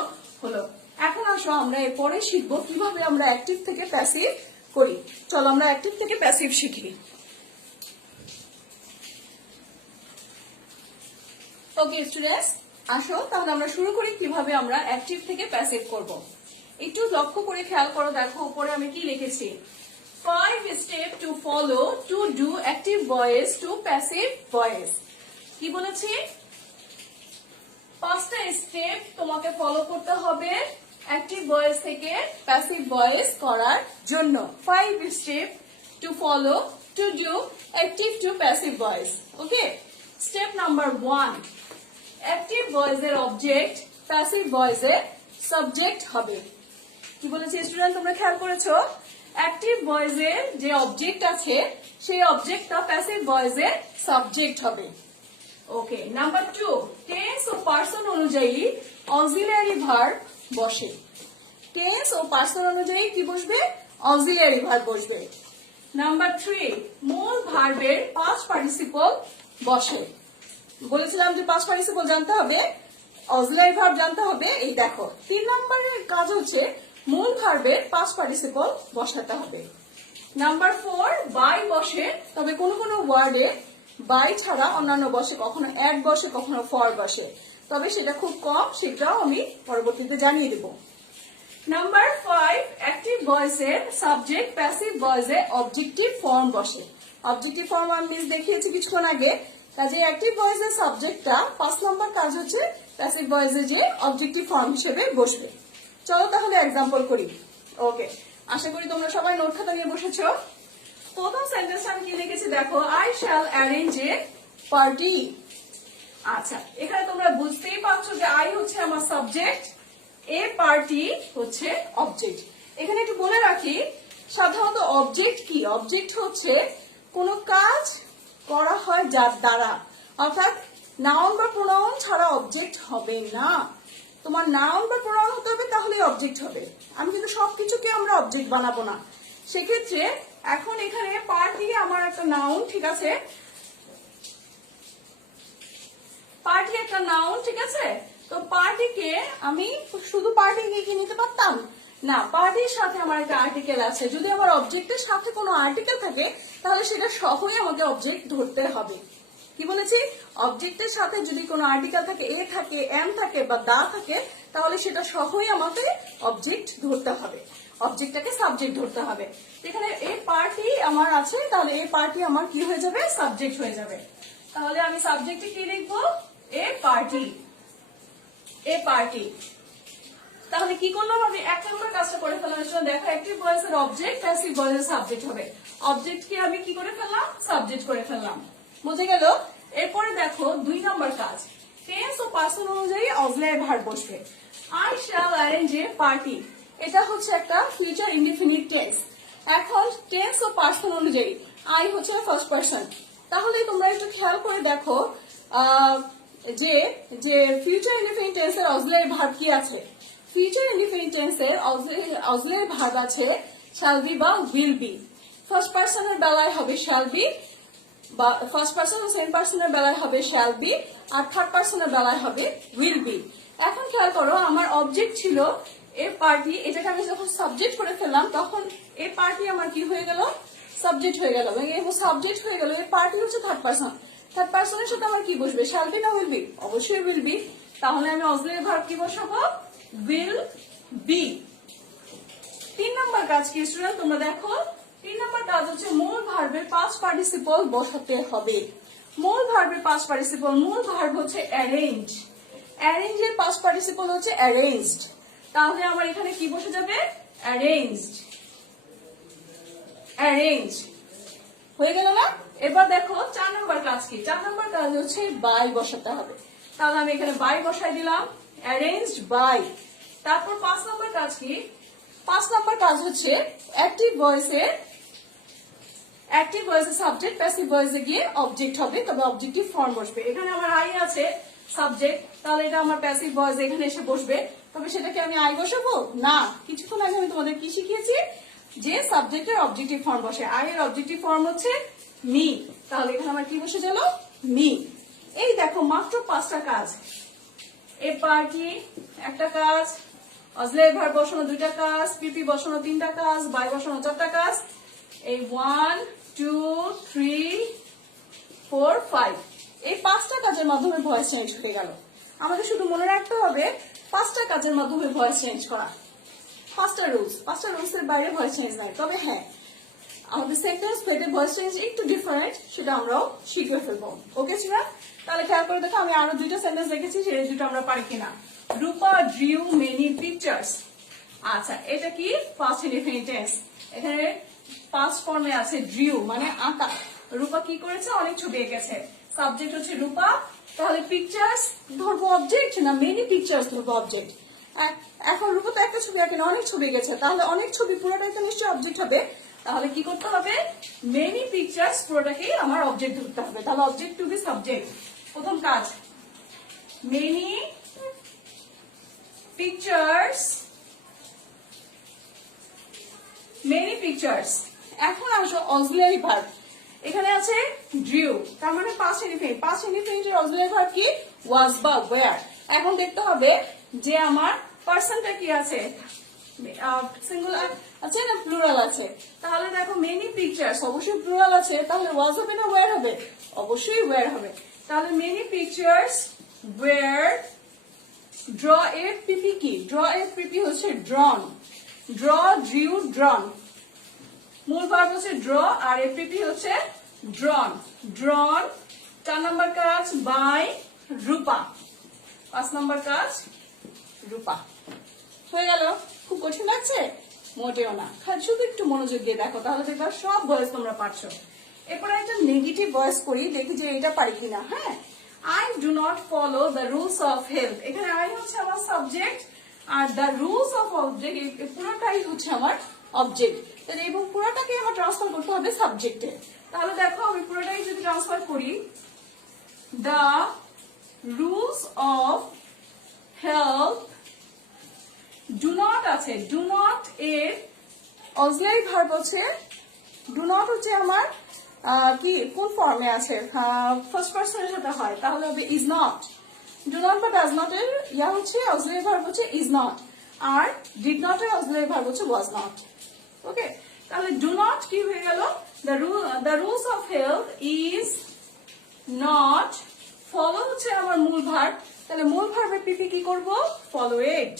হলো। এখন আসো আমরা এরপরে শিখবো কিভাবে আমরা অ্যাক্টিভ থেকে প্যাসিভ করি। চলো আমরা অ্যাক্টিভ থেকে প্যাসিভ শিখি। ওকে স্টুডেন্টস, আসো তাহলে আমরা শুরু করি কিভাবে আমরা অ্যাক্টিভ থেকে প্যাসিভ করব। একটু লক্ষ্য করে খেয়াল করো, দেখো উপরে আমি কি লিখেছি, 5 steps to follow to do active voice to passive voice। কি বলেছি? 5টা স্টেপ তোমাকে ফলো করতে হবে অ্যাক্টিভ ভয়েস থেকে প্যাসিভ ভয়েস করার জন্য। 5 steps to follow to do active to passive voice। ওকে, স্টেপ নাম্বার 1, অ্যাক্টিভ ভয়েসের অবজেক্ট প্যাসিভ ভয়েসের সাবজেক্ট হবে। কি বলেছি স্টুডেন্ট, তোমরা খেয়াল করেছো? অ্যাক্টিভ ভয়েসের যে অবজেক্ট আছে সেই অবজেক্টটা প্যাসিভ ভয়েসের সাবজেক্ট হবে। ওকে, নাম্বার 2, টেন্স ও পার্সন অনুযায়ী অক্সিলিয়ারি ভার্ব বসে। টেন্স ও পার্সন অনুযায়ী কি বসবে? অক্সিলিয়ারি ভার্ব বসবে। নাম্বার 3, মূল ভার্বের পাস্ট পার্টিসিপল বসে। বলেছিলাম যে পাস্ট পার্টিসিপল জানতে হবে, অক্সিলিয়ারি ভার্ব জানতে হবে। এই দেখো 3 নম্বরের কাজ হচ্ছে মূল ভার্বের পাস্ট পার্টিসিপল বসাতে হবে। নাম্বার 4, বাই বসে, তবে কোন কোন ওয়ার্ডে বাই ছাড়া অন্যান্য বসে, কখনো অ্যাট বসে কখনো ফর বসে, তবে সেটা খুব কম, সেটাও আমি পরবর্তীতে জানিয়ে দেব। নাম্বার 5, অ্যাক্টিভ ভয়েসের সাবজেক্ট প্যাসিভ ভয়েসে অবজেক্টিভ ফর্ম বসে। অবজেক্টিভ ফর্ম আমি দেখিয়েছি কিছুক্ষণ আগে, কাজে অ্যাক্টিভ ভয়েসের সাবজেক্টটা 5 নম্বর কাজ হচ্ছে প্যাসিভ ভয়েসে যে অবজেক্টিভ ফর্ম হিসেবে বসবে। চলো তাহলে এক্সাম্পল করি। ওকে, আশা করি তোমরা সবাই নোট খাতা নিয়ে বসেছো। প্রথম সেন্টেন্স আমি কি লিখেছি দেখো, I shall arrange a party. আচ্ছা, এখানে তোমরা বুঝতেই পারছো যে আই হচ্ছে আমার সাবজেক্ট, এ পার্টি হচ্ছে অবজেক্ট। এখানে একটু বলে রাখি, সাধারণত অবজেক্ট কি? অবজেক্ট হচ্ছে কোনো কাজ করা হয় যার দ্বারা, অর্থাৎ নাউন বা প্রোনাউন ছাড়া অবজেক্ট হবে না। তোমার নাউন বা প্রোনাউন হতে হবে, তাহলে অবজেক্ট হবে। আমি কিন্তু সবকিছুকে আমরা অবজেক্ট বানাবো না। সেক্ষেত্রে এখন এখানে পার্টি আমার একটা নাউন, ঠিক আছে? পার্টি একটা নাউন, ঠিক আছে? তো পার্টিকে আমি শুধু পার্টিকে কি নিতে পারতাম না, পার্টির সাথে আমার একটা আর্টিকেল আছে। যদি আমার অবজেক্টের সাথে কোনো আর্টিকেল থাকে তাহলে সেটা সহই আমাকে অবজেক্ট ধরতে হবে। কি বলেছি? অবজেক্টের সাথে যদি কোনো আর্টিকেল থাকে, এ থাকে, এম থাকে বা দা থাকে, তাহলে সেটা সহই আমাকে অবজেক্ট ধরতে হবে, অবজেক্টটাকে সাবজেক্ট ধরতে হবে। এখানে এ পার্টি আমার আছে, তাহলে এ পার্টি আমার কি হয়ে যাবে? সাবজেক্ট হয়ে যাবে। তাহলে আমি সাবজেক্টে কি লিখবো? এ পার্টি। এ পার্টি। তাহলে কি করলাম আমি? 1 নম্বর কাজটা করে ফেললাম। দেখো, অ্যাক্টিভ ভয়েসের অবজেক্ট প্যাসিভ ভয়েসের সাবজেক্ট হবে। অবজেক্টকে আমি কি করে ফেললাম? সাবজেক্ট করে ফেললাম। বুঝে গেল? এরপরে দেখো 2 নম্বর কাজ, টেন্স ও পার্সন অনুযায়ী অক্সিলিয়ারি ভার্ব বসবে। I shall arrange a party, এটা হচ্ছে একটা ফিউচার ইনডিফিনিট টেন্স। এখন টেন্স ও পার্সন অনুযায়ী আই হচ্ছে ফার্স্ট পার্সন। তাহলে তোমরা একটু খেয়াল করে দেখো যে যে ফিউচার ইনডিফিনিট টেন্সের অক্সিলিয়ারি ভার্ব কি আছে। ফিউচার ইনডিফিনিট টেন্সের অক্সিলিয়ারি ভার্ব আছে শ্যাল বি বা উইল বি। ফার্স্ট পার্সনের বেলায় হবে শ্যাল বি, বা ফার্স্ট পার্সন ও সেকেন্ড পার্সনের বেলায় হবে শ্যাল বি, আর থার্ড পার্সনের বেলায় হবে উইল বি। এখন খেয়াল করো, আমার অবজেক্ট ছিল এ পার্টি, এটাকে আমি যখন সাবজেক্ট করে ফেললাম তখন এ পার্টি আমার কি হয়ে গেল, সাবজেক্ট হয়ে গেল, এবং সাবজেক্ট হয়ে গেল। এ পার্টি হচ্ছে থার্ড পারসন, থার্ড পারসনের সাথে আমার কি বসবে, শ্যাল বি না উইল বি, অবশ্যই উইল বি। তাহলে আমি অক্সিলারি ভার্ব কি বসাবো, উইল বি। 3 নম্বর কাজ কি স্টুডেন্ট, তোমরা দেখো 3 নম্বর কাজ হচ্ছে মূল ভার্বের পাস্ট পার্টিসিপল বসাতে হবে। মূল ভার্বের পাস্ট পার্টিসিপল, মূল ভার্ব হচ্ছে অ্যারেঞ্জ, অ্যারেঞ্জ এর পাস্ট পার্টিসিপল হচ্ছে অ্যারেঞ্জড। তাহলে আমার এখানে কি বসে যাবে, অ্যারেঞ্জড, অ্যারেঞ্জ হয়ে গেল না। এবার দেখো 4 নম্বর কাজ কি, 4 নম্বর কাজ হচ্ছে বাই বসাতে হবে। তাহলে আমি এখানে বাই বসাই দিলাম, অ্যারেঞ্জড বাই। তারপর 5 নম্বর কাজ কি, 5 নম্বর কাজ হচ্ছে অ্যাক্টিভ ভয়েসে, অ্যাক্টিভ ভয়েসে সাবজেক্ট, প্যাসিভ ভয়েসে গিয়ে অবজেক্ট হবে, তবে অবজেক্টিভ ফর্ম বসবে। এখানে আমার আই আছে সাবজেক্ট, তাহলে এটা আমার প্যাসিভ ভয়েস এখানে এসে বসবে, তবে সেটাকে আমি আই বসাবো না। কিছুক্ষণ আগে আমি তোমাদের কি শিখিয়েছি, যে সাবজেক্টের অবজেক্টিভ ফর্ম বসে, আই এর অবজেক্টিভ ফর্ম হচ্ছে মি, তাহলে এখানে আমার কি বসে গেল, মি। এই দেখো মাত্র 5টা কাজ, এ পার্টি একটা কাজ, অক্সিলারি ভার্ব বসানো 2টা কাজ, পিপি বসানো 3টা কাজ, বাই বসানো 4টা কাজ। এই 1 2 3 4 5, এই 5টা কাজের মাধ্যমে ভয়েস চেঞ্জ হয়ে গেল। আমাদের শুধু মনে রাখতে হবে 5টা কাজের মাধ্যমে ভয়েস চেঞ্জ করা, 5টা রুলস, 5টা রুলস এর বাইরে ভয়েস চেঞ্জ নাই। তবে হ্যাঁ, আমাদের সেন্টেন্স প্লেটের ভয়েস চেঞ্জ একটু ডিফারেন্ট, সেটা আমরাও শিখে ফেলবো। ওকে স্টুডেন্ট, তাহলে খেয়াল করে দেখো, আমি আরো 2টা সেন্টেন্স দেখেছি, সেই 2টা আমরা পারি কিনা। রূপা ড্রিউ মেনি পিকচার্স। আচ্ছা, এটা কি ফার্স্ট ইনডিফিনিট টেন্স, এখানে পাস্ট ফর্মে আছে ড্রিউ মানে আঁকা। রূপা কি করেছে, অনেক ছবি এঁকেছে, সাবজেক্ট হচ্ছে রূপা, তাহলে পিকচার্স ধরবো অবজেক্ট না মেনি পিকচার্স ধরবো অবজেক্ট। এখন রূপা তো একটা ছবি এঁকেন, অনেক ছবি এঁকেছে, তাহলে অনেক ছবি পুরোটাই তো নিশ্চয়ই অবজেক্ট হবে। তাহলে কি করতে হবে, মেনি পিকচার্স পুরোটাকেই আমার অবজেক্ট ধরতে হবে। তাহলে অবজেক্ট টু বি সাবজেক্ট, প্রথম কাজ মেনি পিকচার্স, মেনি পিকচার্স। এখন আসো অক্সিলারি ভার্ব, এখানে আছে ড্রিউ, তার মানে পাস্ট ইনডিফিনিট, পাস্ট ইনডিফিনিটের অক্সিলারি ভার্ব কি, ওয়াজ বা ওয়্যার। এখন দেখতে হবে যে আমার পার্সনটা কি আছে, সিঙ্গুলার আছে না প্লুরাল আছে। তাহলে দেখো মেনি পিকচার্স অবশ্যই প্লুরাল আছে, তাহলে ওয়াজ হবে না ওয়্যার হবে, অবশ্যই ওয়্যার হবে। তাহলে মেনি পিকচার্স ওয়্যার, ড্র এর পিপি কি, ড্র এর পিপি হচ্ছে ড্রন, ড্র ড্রিউ ড্রন। মূল ভার্ব হচ্ছে ড্র আর এর পিপি হচ্ছে ড্রন, ড্রন। 4 নম্বর কাজ বাই রূপা, 5 নম্বর কাজ রূপা। হয়ে গেল, খুব কঠিন লাগছে, মোটেও না, শুধু একটু মনোযোগ দিয়ে দেখো, তাহলে দেখবা সব ভয়েস তোমরা পারছো। এরপরে একটা নেগেটিভ ভয়েস করি, দেখি যে এটা পারি কিনা। হ্যাঁ, I do not follow the rules of health, এখানে I হচ্ছে আমার সাবজেক্ট আর the rules of object পুরোটাই হচ্ছে আমার অবজেক্ট, এবং পুরোটাকে আমার ট্রান্সফার করতে হবে সাবজেক্টে। তাহলে দেখো আমি পুরোটাই যদি ট্রান্সফার করি, the rules of health do not আছে, do not এর অক্সিলারি ভার্ব হচ্ছে, do not হচ্ছে আমার কি কোন ফর্মে আছে, ফার্স্ট পারসনের সাথে হয়, তাহলে হবে is not। do not বা does not এর ইয়া হচ্ছে অক্সিলারি ভার্ব হচ্ছে is not, আর did not এর অক্সিলারি ভার্ব হচ্ছে was not। ওকে, তাহলে do not কি হয়ে গেল, the rules of health is not, follow হচ্ছে আমার মূল ভার্ব, তাহলে মূল ভার্বের পিপি কি করব, follow it,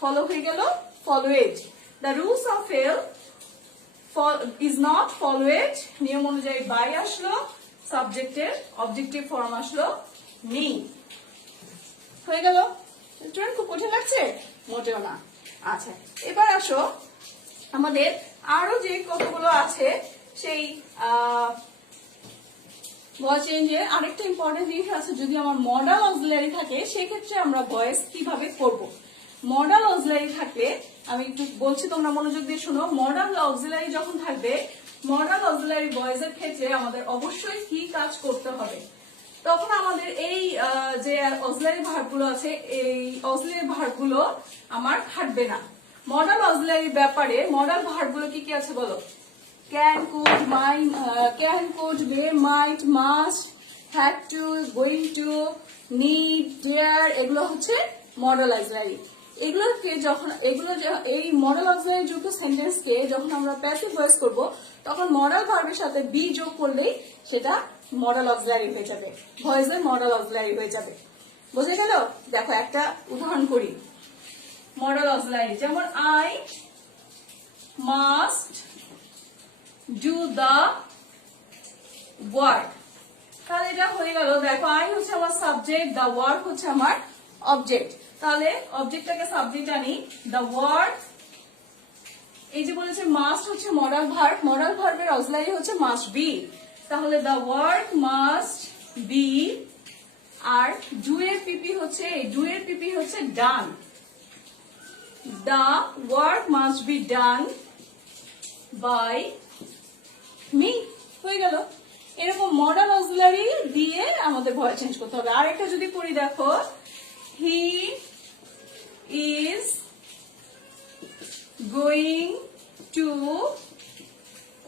follow হয়ে গেল follow it। The rules of health is not follow it, নিয়ম অনুযায়ী বাই আসলো, সাবজেক্টের অবজেক্টিভ ফর্ম আসলো মি। হয়ে গেল স্টুডেন্ট, খুব কঠিন লাগছে, মোটেও না। আচ্ছা, এবার আসো আমাদের আরো যে কতগুলো আছে, সেই ভয়েস চেঞ্জের আরেকটা ইম্পর্টেন্ট জিনিস আছে, যদি আমার মডাল অক্সিলারি থাকে সেক্ষেত্রে আমরা ভয়েস কিভাবে করব। মডাল অক্সিলারি থাকলে আমি একটু বলছি, তোমরা মনোযোগ দিয়ে শোনো। মডাল অক্সিলারি যখন থাকবে, মডাল অক্সিলারি ভয়েসের ক্ষেত্রে আমাদের অবশ্যই কি কাজ করতে হবে, তখন আমাদের এই যে অক্সিলারি ভার্বগুলো আছে, এই অক্সিলারি ভার্বগুলো আমার খাটবে না। মডাল অক্সিলারির ব্যাপারে মডাল ভার্বগুলো কি কি আছে বলো, can, could, may, can, could, may, might, must, had to, going to, need, dare, এগুলো হচ্ছে মডেল অক্সিলারি। এগুলোকে যখন এই মডেল অক্সিলারি যুক্ত সেন্টেন্সকে যখন আমরা প্যাসিভ ভয়েস করব, তখন মডেল ভার্বের সাথে বি যোগ করলেই সেটা মডেল অক্সিলারি হয়ে যাবে, ভয়েসের মডেল অক্সিলারি হয়ে যাবে। বুঝে গেল? দেখো একটা উদাহরণ করি। মডেল অক্সিলারি যেমন I must do the work, তাহলে এটা হয়ে গেল। দেখো আই হচ্ছে আমার সাবজেক্ট, দ্য ওয়ার্ক হচ্ছে আমার অবজেক্ট। তাহলে অবজেক্টটাকে সাবজেক্ট আনি, দ্য ওয়ার্ক। এই যে বলেছে মাস্ট হচ্ছে মডাল ভার্ব, মডাল ভার্বের অক্সিলারি হচ্ছে মাস্ট বি, তাহলে দ্য ওয়ার্ক মাস্ট বি। আর ডু এর পিপি হচ্ছে, ডু এর পিপি হচ্ছে done, the work must be done by me. হয়ে গেল। এরকম মডাল অক্সিলারি দিয়ে আমাদের ভয়েস চেঞ্জ করতে হবে। আর একটা যদি করি, দেখো he is going to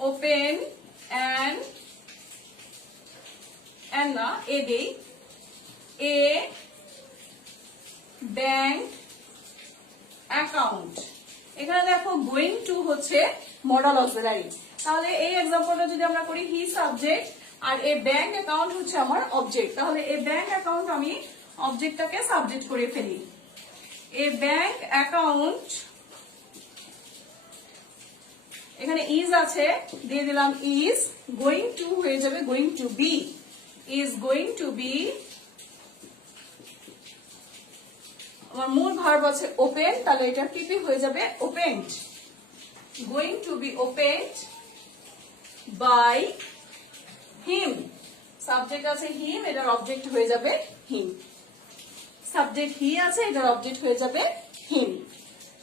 open a bank account. এখানে দেখো গোয়িং টু হচ্ছে মডাল অক্সিলারি। তাহলে এই এক্সাম্পলটা যদি আমরা করি, হি সাবজেক্ট আর এ ব্যাংক অ্যাকাউন্ট হচ্ছে আমার অবজেক্ট, তাহলে এ ব্যাংক অ্যাকাউন্ট আমি অবজেক্টটাকে সাবজেক্ট করে ফেলি। এ ব্যাংক অ্যাকাউন্ট, এখানে ইজ আছে, দিয়ে দিলাম ইজ, গোয়িং টু হয়ে যাবে going to be, is going to be. আমার মূল ভার্ব আছে ওপেন, তাহলে এটা পিপি হয়ে যাবে opened, going to be opened by him. Subject আছে হিম, এটার অবজেক্ট হয়ে যাবে হিম। সাবজেক্ট হি আছে, এটার অবজেক্ট হয়ে যাবে হিম।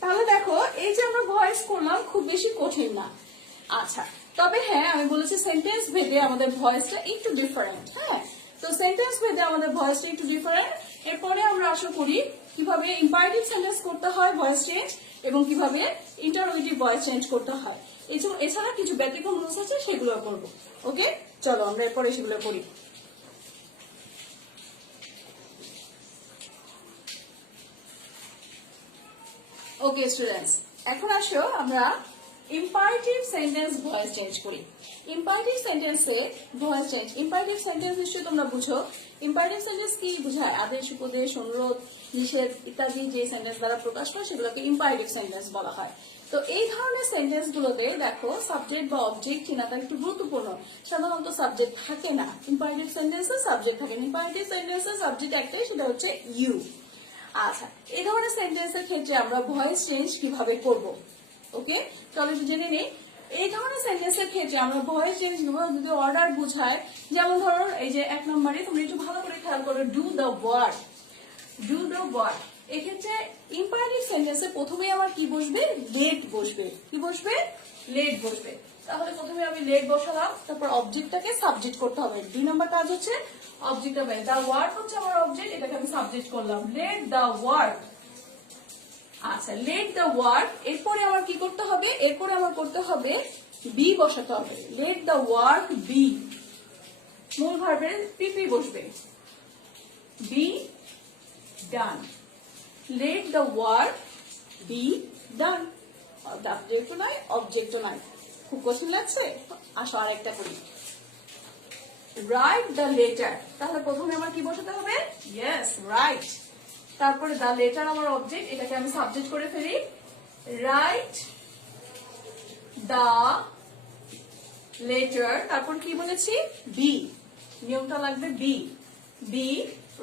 তাহলে দেখো এই যে আমরা ভয়েস করলাম, খুব বেশি কঠিন না। আচ্ছা, তবে হ্যাঁ আমি বলেছি সেন্টেন্স ভেদে আমাদের ভয়েসটা একটু ডিফারেন্ট। হ্যাঁ, তো সেন্টেন্স ভেদে আমাদের ভয়েসটা একটু ডিফারেন্ট। এরপরে আমরা আশা করি কিভাবে ইম্পারেটিভ সেন্টেন্স করতে হয় ভয়েস চেঞ্জ, এবং কিভাবে ইন্টারোগেটিভ ভয়েস চেঞ্জ করতে হয়। এছাড়া কিছু ব্যতিক্রম রুলস আছে, সেগুলো করবো। ওকে, চলো আমরা এরপরে সেগুলো করি। ওকে স্টুডেন্টস, এখন আসো আমরা ইম্পারেটিভ সেন্টেন্স ভয়েস চেঞ্জ করি। ইম্পারেটিভ সেন্টেন্সে ভয়েস চেঞ্জ, ইম্পারেটিভ সেন্টেন্স নিশ্চয়ই তোমরা বুঝো। ইম্পারেটিভ সেন্টেন্স কি বোঝায়? আদেশ, উপদেশ, অনুরোধ, নিষেধ ইত্যাদি যে সেন্টেন্স দ্বারা প্রকাশ পায় সেগুলোকে ইম্পারেটিভ সেন্টেন্স বলা হয়। তো এই ধরনের সেন্টেন্স গুলোতে দেখো সাবজেক্ট বা অবজেক্ট চিনাটা একটু গুরুত্বপূর্ণ। সাধারণত সাবজেক্ট থাকে না, ইম্পারেটিভ সেন্টেন্সে সাবজেক্ট থাকে। ইম্পারেটিভ সেন্টেন্সে সাবজেক্ট একটাই, সেটা হচ্ছে ইউ। আচ্ছা, এই ধরনের সেন্টেন্সের ক্ষেত্রে আমরা ভয়েস চেঞ্জ কিভাবে করব? ওকে, চলো একটু জেনে নেই। এই ধরনের সেন্টেন্সের ক্ষেত্রে আমরা ভয়েস চেঞ্জ যদি অর্ডার বোঝায়, যেমন ধরো এই যে 1 নম্বরে তোমরা একটু ভালো করে খেয়াল করো, do the work, do the work. এক্ষেত্রে ইম্পারেটিভ সেন্টেন্সে প্রথমেই আমার কি বসবে? লেট বসবে। কি বসবে? লেট বসবে। তাহলে প্রথমে আমি লেট বসালাম, তারপর অবজেক্টটাকে সাবজেক্ট করতে হবে। 2 নম্বর কাজ হচ্ছে অবজেক্ট হবে, দ্য ওয়ার্ক হচ্ছে আমার অবজেক্ট, এটাকে আমি সাবজেক্ট করলাম, লেট দ্য ওয়ার্ক। আচ্ছা, লেট দ্য ওয়ার্ক। এরপরে আমার কি করতে হবে? এরপরে আমার করতে হবে বি বসাতে হবে, লেট দ্য ওয়ার্ক বি। মূল ভার্বের পিপি বসবে, be done, let the work be done. সাবজেক্টও নাই, অবজেক্টও নাই। খুব কঠিন লাগছে? আসো আরেকটা করি, রাইট দ্য লেটার। তাহলে প্রথমে আমার কি বসাতে হবে? Yes, right. তারপরে দ্য লেটার আমার অবজেক্ট, এটাকে আমি সাবজেক্ট করে ফেলি, রাইট দ্য লেটার। তারপর কি বলেছি? বি, নিয়মটা লাগবে বি, বি।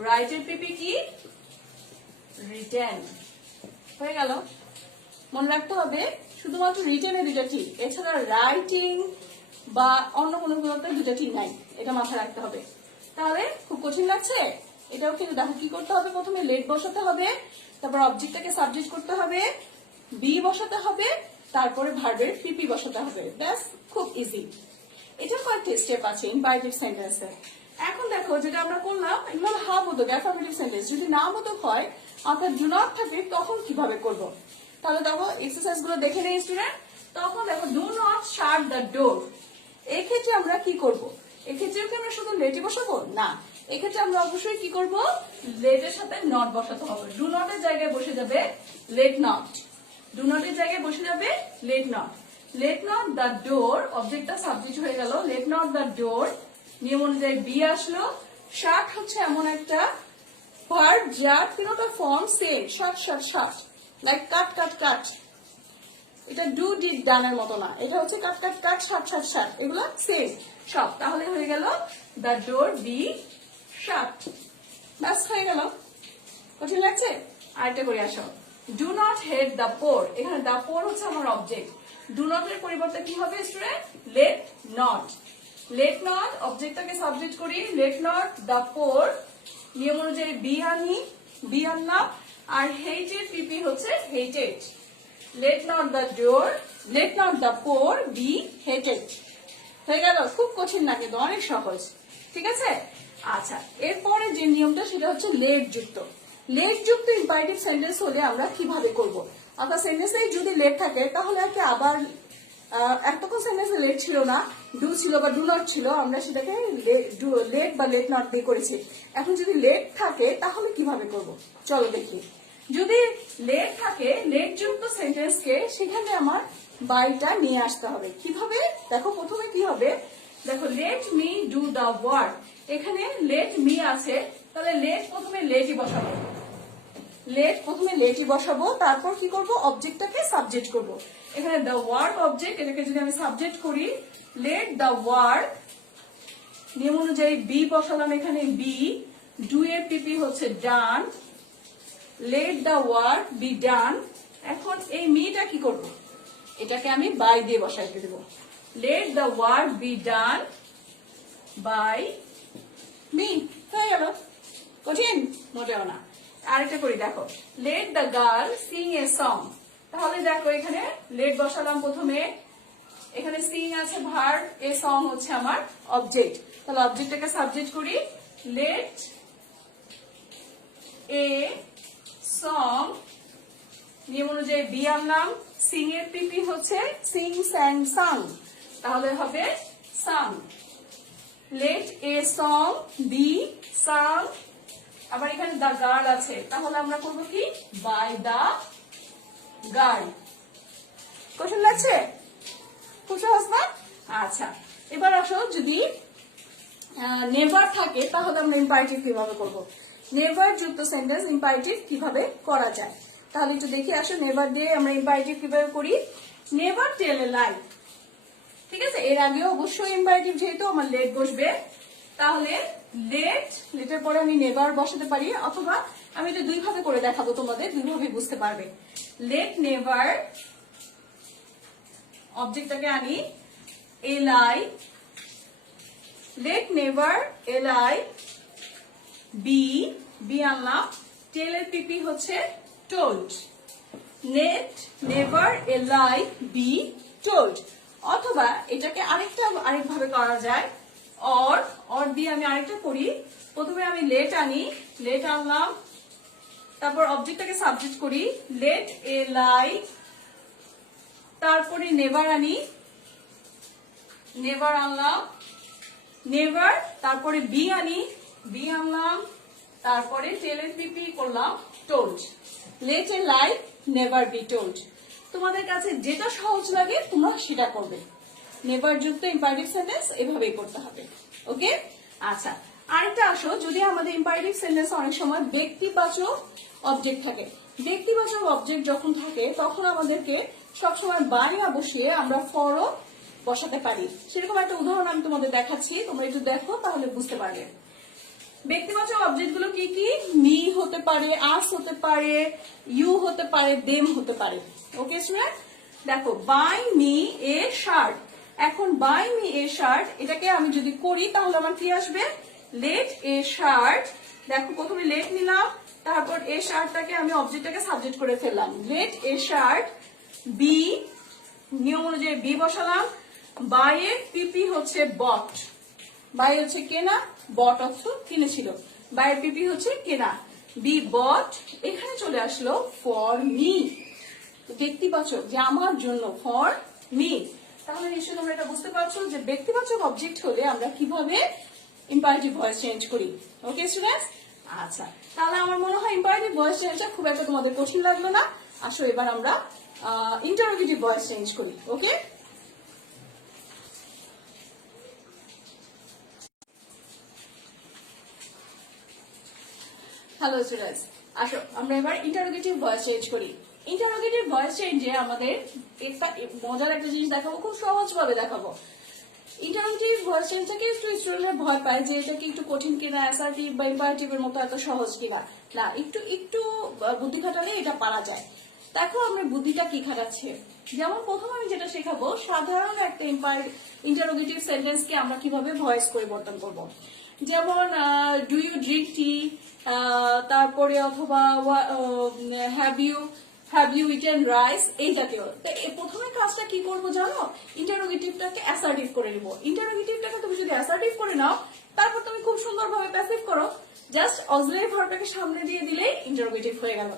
রাইটের পিপি কি? রিটেন। হয়ে গেল। মনে রাখতে হবে শুধুমাত্র রিটেনে দুটা ঠিক, এছাড়া রাইটিং বা অন্য কোনো কোনোতে দুটা ঠিক নাই, এটা মাথায় রাখতে হবে। তাহলে খুব কঠিন লাগছে? এটাও কিন্তু দেখো কি করতে হবে, প্রথমে লেট বসাতে হবে, তারপর অবজেক্টটাকে সাবজেক্ট করতে হবে, বি বসাতে হবে, তারপরে ভার্বের পিপি বসাতে হবে। ব্যাস, খুব ইজি। এটা কয়েকটি স্টেপ আছে ইম্পারেটিভ সেন্টেন্সে। এখন দেখো যেটা আমরা করলাম, এগুলো হা বোধক অ্যাফার্মেটিভ সেন্টেন্স। যদি না বোধক হয় অর্থাৎ ডু নট থাকে, তখন কিভাবে করব? তাহলে দেখো এক্সারসাইজ গুলো দেখে নেই স্টুডেন্ট। তখন দেখো do not shut the door. এক্ষেত্রে আমরা কি করব? এক্ষেত্রেও কি আমরা শুধু লেটই বসাবো? না, এক্ষেত্রে আমরা অবশ্যই কি করব, লেটের সাথে নট বসাতে হবে। ডু নটের জায়গায় বসে যাবে লেট নট, ডু নটের জায়গায় বসে যাবে let not. Let not the door, অবজেক্টটা সাবজেক্ট হয়ে গেল, লেট নট দ্য ডোর, নিয়ম অনুযায়ী বি আসলো। শার্ট হচ্ছে এমন একটা ভার্ব যার তিনটা form same, shut shut shut, like cut cut cut. এটা ডু ডিড ডানের মতো না, এটা হচ্ছে cut cut cut, shut shut shut, এগুলো সেম সব। তাহলে হয়ে গেল দ্য ডোর বি শার্ট, ব্যাস হয়ে গেল। কঠিন লাগছে? আরেকটা করে আসো, do not hate the poor. এখানে দ্য পোর হচ্ছে আমার অবজেক্ট, ডু নট এর পরিবর্তে কি হবে student? Let not. Let not অবজেক্টটাকে সাবজেক্ট করি, লেট নট দ্য পোর, নিয়ম অনুযায়ী বি আনি, বি আনলাম, আর হেটেড পিপি হচ্ছে hated. Late not the door, late not the poor be hated. হয়ে গেল? খুব কঠিন না, কিন্তু অনেক সহজ। ঠিক আছে? আচ্ছা, এরপরে যে নিয়মটা সেটা হচ্ছে লেট যুক্ত। লেট যুক্ত ইম্পারেটিভ সেন্টেন্স হলে আমরা কিভাবে করব? অর্থাৎ সেন্টেন্সে যদি লেট থাকে তাহলে একটা আবার এতক্ষণ সেন্টেন্সে লেট ছিল না, ডু ছিল বা ডু নট ছিল, আমরা সেটাকে লেট বা লেট নট দিয়ে করেছি। এখন যদি লেট থাকে তাহলে কিভাবে করব? চলো দেখি। যদি লেট থাকে, লেট যুক্ত সেন্টেন্সকে সেখানে আমার বাইটা নিয়ে আসতে হবে। কিভাবে? দেখো প্রথমে কি হবে, দেখো let me do the work, এখানে লেট মি আছে, তাহলে লেট প্রথমে লেটই বসাবো, লেট প্রথমে লেটই বসাবো, তারপর কি করব, অবজেক্টটাকে সাবজেক্ট করব। এখানে দ্য ওয়ার্ক অবজেক্ট, এটাকে যদি আমি সাবজেক্ট করি, লেট দ্য ওয়ার্ক, নিয়ম অনুযায়ী বি বসালাম, এখানে বি, ডু এর পিপি হচ্ছে done, let the work be done. এখন এই মিটা কি করব, এটাকে আমি বাই দিয়ে বসাইতে দেব, let the work be done by me. হয়ে গেল? কঠিন? মোটেও না। আরেকটা করি, দেখো let the girl sing a song, তাহলে দেখো এখানে লেট বসালাম প্রথমে, এখানে সিং আছে ভার্ব, এ সং হচ্ছে আমার অবজেক্ট, তাহলে অবজেক্টটাকে সাবজেক্ট করি, লেট এ সং, নিয়ম অনুযায়ী বি আনলাম, সিং এর পিপি হচ্ছে সিং স্যাং সাং, তাহলে হবে sung. Let a song be sung, আবার এখানে দা গার্ল আছে, তাহলে আমরা করবো কি, বাই দা গার্ল। কঠিন লাগছে? খুব সহজ না? আচ্ছা, এবার আসো, যদি নেভার থাকে তাহলে আমরা ইম্পারেটিভ কিভাবে করব? নেভার যুক্ত সেন্টেন্স ইম্পারেটিভ কিভাবে করা যায়, তাহলে একটু দেখি আসো। নেভার দিয়ে আমরা ইম্পারেটিভ কিভাবে করি, নেভার টেল এ লাই। ঠিক আছে, এর আগেও অবশ্যই ইম্পারেটিভ, যেহেতু আমার লেট বসবে, তাহলে লেটের পরে আমি নেভার বসাতে পারি, অথবা আমি এটা দুই ভাবে করে দেখাবো, তোমাদের দুইভাবে বুঝতে পারবে। লেট নেভার, অবজেক্টটাকে আনি, এলাই, লেট নেভার এলাই বি, বি আনলাম, টেল এর পিপি হচ্ছে টোল্ড, লেট নেভার এলাই বি টোল্ড। অথবা এটাকে আরেকভাবে করা যায়, অর দিয়ে আমি আরেকটা করি, প্রথমে আমি লেট আনি, লেট আনলাম, তারপর অবজেক্টটাকে সাবজেক্ট করি, লেট এ লাই, তারপরে নেভার আনি, নেভার আনলাম, নেভার, তারপরে বি আনি, বি আনলাম, তারপরে টেলের পিপি করলাম told, let a lie never be told. তোমাদের কাছে যেটা সহজ লাগে তোমরা সেটা করবে। নেভার যুক্ত ইম্পারেটিভ সেন্টেন্স এভাবেই করতে হবে। ওকে? আচ্ছা, আরেকটা আসো, যদি আমাদের ইম্পারেটিভ সেন্টেন্স অনেক সময় ব্যক্তিবাচক অবজেক্ট থাকে, ব্যক্তিবাচক অবজেক্ট যখন থাকে তখন আমাদেরকে সবসময় বাই না বসিয়ে আমরা ফরও বসাতে পারি। সেরকম একটা উদাহরণ আমি তোমাদের দেখাচ্ছি, তোমরা একটু দেখো তাহলে বুঝতে পারবে। ব্যক্তিবাচক অবজেক্ট গুলো কি কি? মি হতে পারে, আস হতে পারে, ইউ হতে পারে, দেম হতে পারে। ওকে স্টুডেন্ট, দেখো বাই মি এ শার্ট, এখন বাই মি এ শার্ট, এটাকে আমি যদি করি তাহলে আমার কি আসবে, লেট এ শার্ট। দেখো প্রথমে লেট নিলাম, তারপর এ শার্টটাকে আমি অবজেক্টটাকে সাবজেক্ট করে ফেললাম, লেট এ শার্ট বি, নিয়ম অনুযায়ী বি বসালাম, বাই এর পিপি হচ্ছে বট, বাই হচ্ছে কেনা, বট অর্থ কিনেছিল, বাই এর পিপি হচ্ছে কেনা, বি বট, এখানে চলে আসলো ফর মি, ব্যক্তিবাচক যে আমার জন্য, ফর মি। তাহলে নিশ্চয়ই তোমরা এটা বুঝতে পারছো যে ব্যক্তিবাচক অবজেক্ট হলে আমরা কিভাবে ইম্পারেটিভ ভয়েস চেঞ্জ করি। ওকে স্টুডেন্টস, আচ্ছা তাহলে আমার মনে হয় ইম্পারেটিভ ভয়েস চেঞ্জটা খুব একটা তোমাদের কঠিন লাগলো না। আসো এবার আমরা ইন্টারোগেটিভ ভয়েস চেঞ্জ করি। ওকে, হ্যালো স্টুডেন্টস, আসো আমরা এবার ইন্টারোগেটিভ ভয়েস চেঞ্জ করি। ইন্টারোগেটিভ ভয়েস চেঞ্জে আমাদের একটা মজার একটা জিনিস দেখাবো, খুব সহজ ভাবে দেখাবো। ইন্টারোগেটিভ ভয়েস চেঞ্জটাকে একটু স্টুডেন্টরা ভয় পায় যে এটা কি একটু কঠিন কিনা, অ্যাসার্টিভ বা ইম্পারেটিভ এর মতো এত সহজ কিনা। না, একটু একটু বুদ্ধি খাটালে এটা পারা যায়। দেখো আমরা বুদ্ধিটা কি খাটাচ্ছে। যেমন প্রথম আমি যেটা শেখাবো, সাধারণ একটা ইন্টারোগেটিভ সেন্টেন্সকে আমরা কিভাবে ভয়েস পরিবর্তন করব। যেমন ডু ইউ ড্রিঙ্ক টি, তারপরে অথবা হ্যাভ ইউ ইটেন রাইস, এই জাতীয়। প্রথমে কাজটা কি করবো জানো, ইন্টারোগেটিভটাকে অ্যাসার্টিভ করে নিব। ইন্টারোগেটিভটাকে তুমি যদি অ্যাসার্টিভ করে নাও, তারপর তুমি খুব সুন্দরভাবে প্যাসিভ করো, জাস্ট অক্সিলারি ভার্বটাকে সামনে দিয়ে দিলে ইন্টারোগেটিভ হয়ে গেল।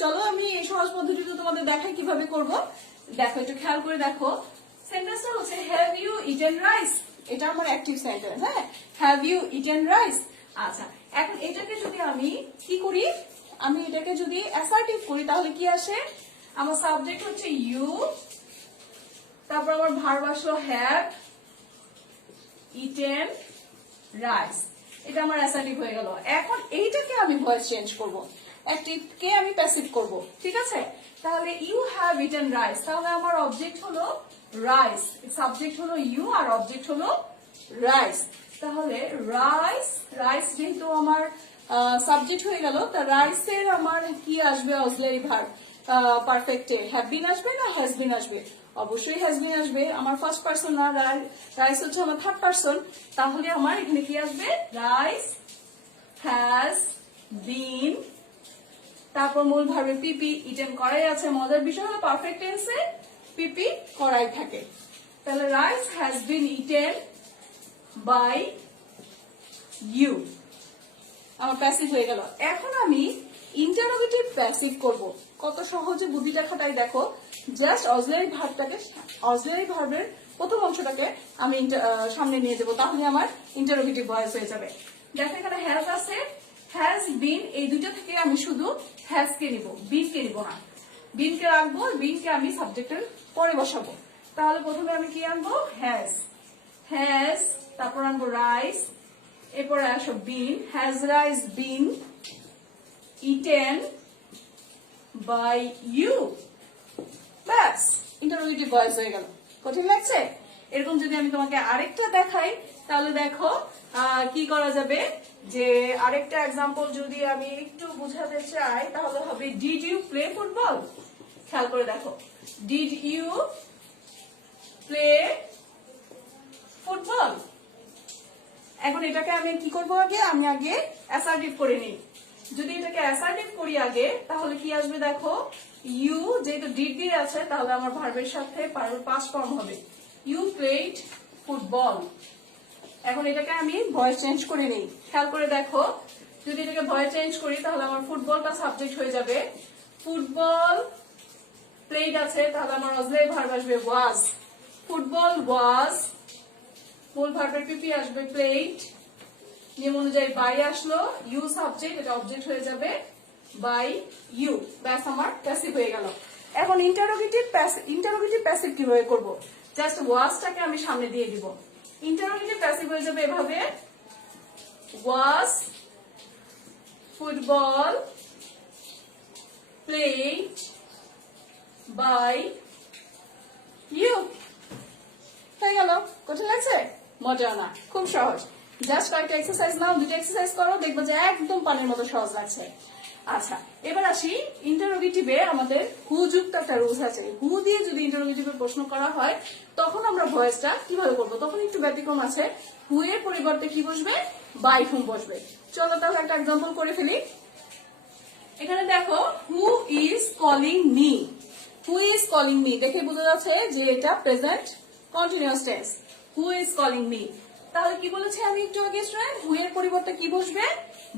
চলো আমি এই সহজ পদ্ধতিটা তোমাদের দেখাই কিভাবে করব। দেখো, একটু খেয়াল করে দেখো। সেন্টেন্সটা হচ্ছে হ্যাভ ইউ ইটেন রাইস, এটা আমার অ্যাক্টিভ সেন্টেন্স। হ্যাঁ, হ্যাভ ইউ ইটেন রাইস। আচ্ছা, এখন এটাকে যদি আমি কি করি, আমি এটাকে যদি অ্যাসার্টিভ করি তাহলে কি আসে, আমার সাবজেক্ট হচ্ছে ইউ, তারপর আমার ভার্ব আসলো হ্যাভ ইটেন রাইস, এটা আমার অ্যাসার্টিভ হয়ে গেল। এখন এইটাকে আমি ভয়েস চেঞ্জ করব, অ্যাক্টিভকে আমি প্যাসিভ করব, ঠিক আছে। তাহলে ইউ হ্যাভ ইটেন রাইস, তাহলে আমার অবজেক্ট হলো রাইস, সাবজেক্ট হলো ইউ আর অবজেক্ট হলো রাইস। তাহলে রাইস, রাইস যেহেতু আমার সাবজেক্ট হয়ে গেল, তা রাইসের আমার কি আসবে, অক্সিলারি ভার্ব পারফেক্টে হ্যাভ বিন আসবে না হ্যাজ বিন আসবে? অবশ্যই হ্যাজ বিন আসবে, আমার ফার্স্ট পারসন না, রাইস হচ্ছে আমার থার্ড পারসন। তাহলে আমার এখানে কি আসবে, রাইস হ্যাজ বিন, তারপর মূল ভার্বে পিপি, ইটেন করাই আছে। মজার বিষয় হলো পারফেক্ট টেন্সে পিপি করাই থাকে। তাহলে rice has been eaten by you, আমার প্যাসিভ হয়ে গেল। এখন আমি ইন্টারোগেটিভ প্যাসিভ করব, কত সহজে বুদ্ধিটা খাটাই দেখো। জাস্ট অক্সিলারি ভার্বটাকে, অক্সিলারি ভার্বের প্রথম অংশটাকে আমি সামনে নিয়ে দেবো, তাহলে আমার ইন্টারোগেটিভ ভয়েস হয়ে যাবে। দেখো এখানে হ্যাজ আছে, হ্যাজ বিন, এই দুটো থেকে আমি শুধু হ্যাজ কে নিব, বিন কে নিব না। বিনকে রাখবো, বিনকে আমি সাবজেক্টের পরে বসাবো। তাহলে প্রথমে আমি কি আনবো, হ্যাজ, হ্যাজ, তারপর আনবো রাইস, এরপরে আসো been, has rice been eaten by you, ব্যাস ইন্টারোগেটিভ ভয়েস হয়ে গেল। কঠিন লাগছে? এরকম যদি আমি তোমাকে আরেকটা দেখাই, তাহলে দেখো কি করা যাবে। যে আরেকটা এক্সাম্পল যদি আমি একটু বুঝাতে চাই, তাহলে হবে ডিড ইউ প্লে ফুটবল। খেয়াল করে দেখো, ডিড ইউ প্লে ফুটবল। এখন এটাকে আমি কি করবো, আগে আমি আগে অ্যাসার্টিভ করে নিই। যদি এটাকে অ্যাসার্টিভ করি আগে, তাহলে কি আসবে দেখো, ইউ যেহেতু ডিড দিয়ে আছে, তাহলে আমার ভার্বের সাথে পাস্ট ফর্ম হবে, ইউ প্লেড ফুটবল। এখন এটাকে আমি ভয়েস চেঞ্জ করে নিই। খেয়াল করে দেখো, যদি এটাকে ভয়েস চেঞ্জ করি তাহলে আমার ফুটবলটা সাবজেক্ট হয়ে যাবে, ফুটবল প্লেড আছে, তাহলে আমার অক্সিলারি ভার্ব আসবে ওয়াজ, ফুটবল ওয়াজ, মূল ভার্বের পিপি আসবে প্লেড, নিয়ম অনুযায়ী বাই আসলো, ইউ সাবজেক্ট, এটা অবজেক্ট হয়ে যাবে বাই ইউ, ব্যাস আমার প্যাসিভ হয়ে গেল। এখন ইন্টারোগেটিভ প্যাসিভ কিভাবে করব, জাস্ট ওয়াজটাকে আমি সামনে দিয়ে দিব। ইন্টারোগেটিভ প্যাসিভ হয়ে যাবে এভাবে, ওয়াজ ফুটবল প্লেড বাই ইউ, হয়ে গেল। কঠিন লাগছে? মজা না, খুব সহজ। জাস্ট কয়েকটা এক্সারসাইজ নাও, দুটো এক্সারসাইজ করো, দেখবো যে একদম পানির মতো সহজ লাগছে। আচ্ছা, এবার আসি ইন্টারোগেটিভে আমাদের হু যুক্ত একটা রুলস আছে। হু দিয়ে যদি ইন্টারোগেটিভে প্রশ্ন করা হয়, তখন আমরা ভয়েসটা কিভাবে করবো, তখন একটু ব্যতিক্রম আছে। হু এর পরিবর্তে কি বসবে, বাই হুম বসবে। চলো তাহলে একটা এক্সাম্পল করে ফেলি। এখানে দেখো, who is calling me, who is calling me দেখে বোঝা যাচ্ছে যে এটা present continuous tense, who is calling me. তাহলে কি বলেছি আমি একটু আগে স্টুডেন্ট, হু এর পরিবর্তে কি বসবে,